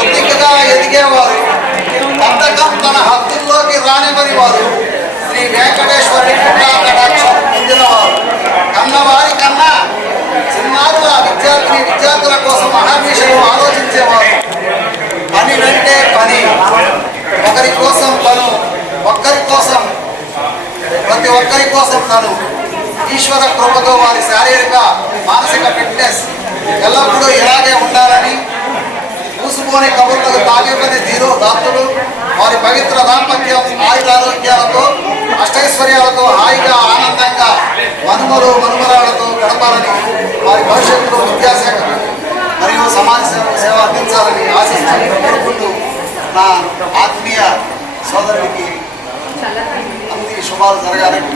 ఒత్తికగా ఎదిగేవారు, పథకం తన హద్దుల్లోకి రానివ్వని వారు, శ్రీ వెంకటేశ్వరుని కృపా కటాక్షం పొందినవారు, కన్నవారి కన్నా చిన్నారుల విద్యార్థుల కోసం మహాభీషను ఆలోచించేవారు. పని వెంటే పని, ఒకరి కోసం తను, ప్రతి ఒక్కరి కోసం తను. ఈశ్వర కృపతో వారి శారీరక మానసిక ఫిట్నెస్ ఎల్లప్పుడూ ఇలాగే ఉండాలని, పూసుపోని కబుర్లకు తాగేపది తీరు దాత్తులు వారి పవిత్ర దాంపత్యం ఆయురారోగ్యాలతో అష్టైశ్వర్యాలతో హాయిగా ఆనందంగా మనుమరాలతో గడపాలని, వారి భవిష్యత్తులో విద్యాశాఖ మరియు సమాజ సేవ అందించాలని ఆశిస్తూ కోరుకుంటూ నా ఆత్మీయ సోదరుడికి అన్ని శుభాలు జరగాలని.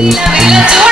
ఇలా వెళ్ళొచ్చు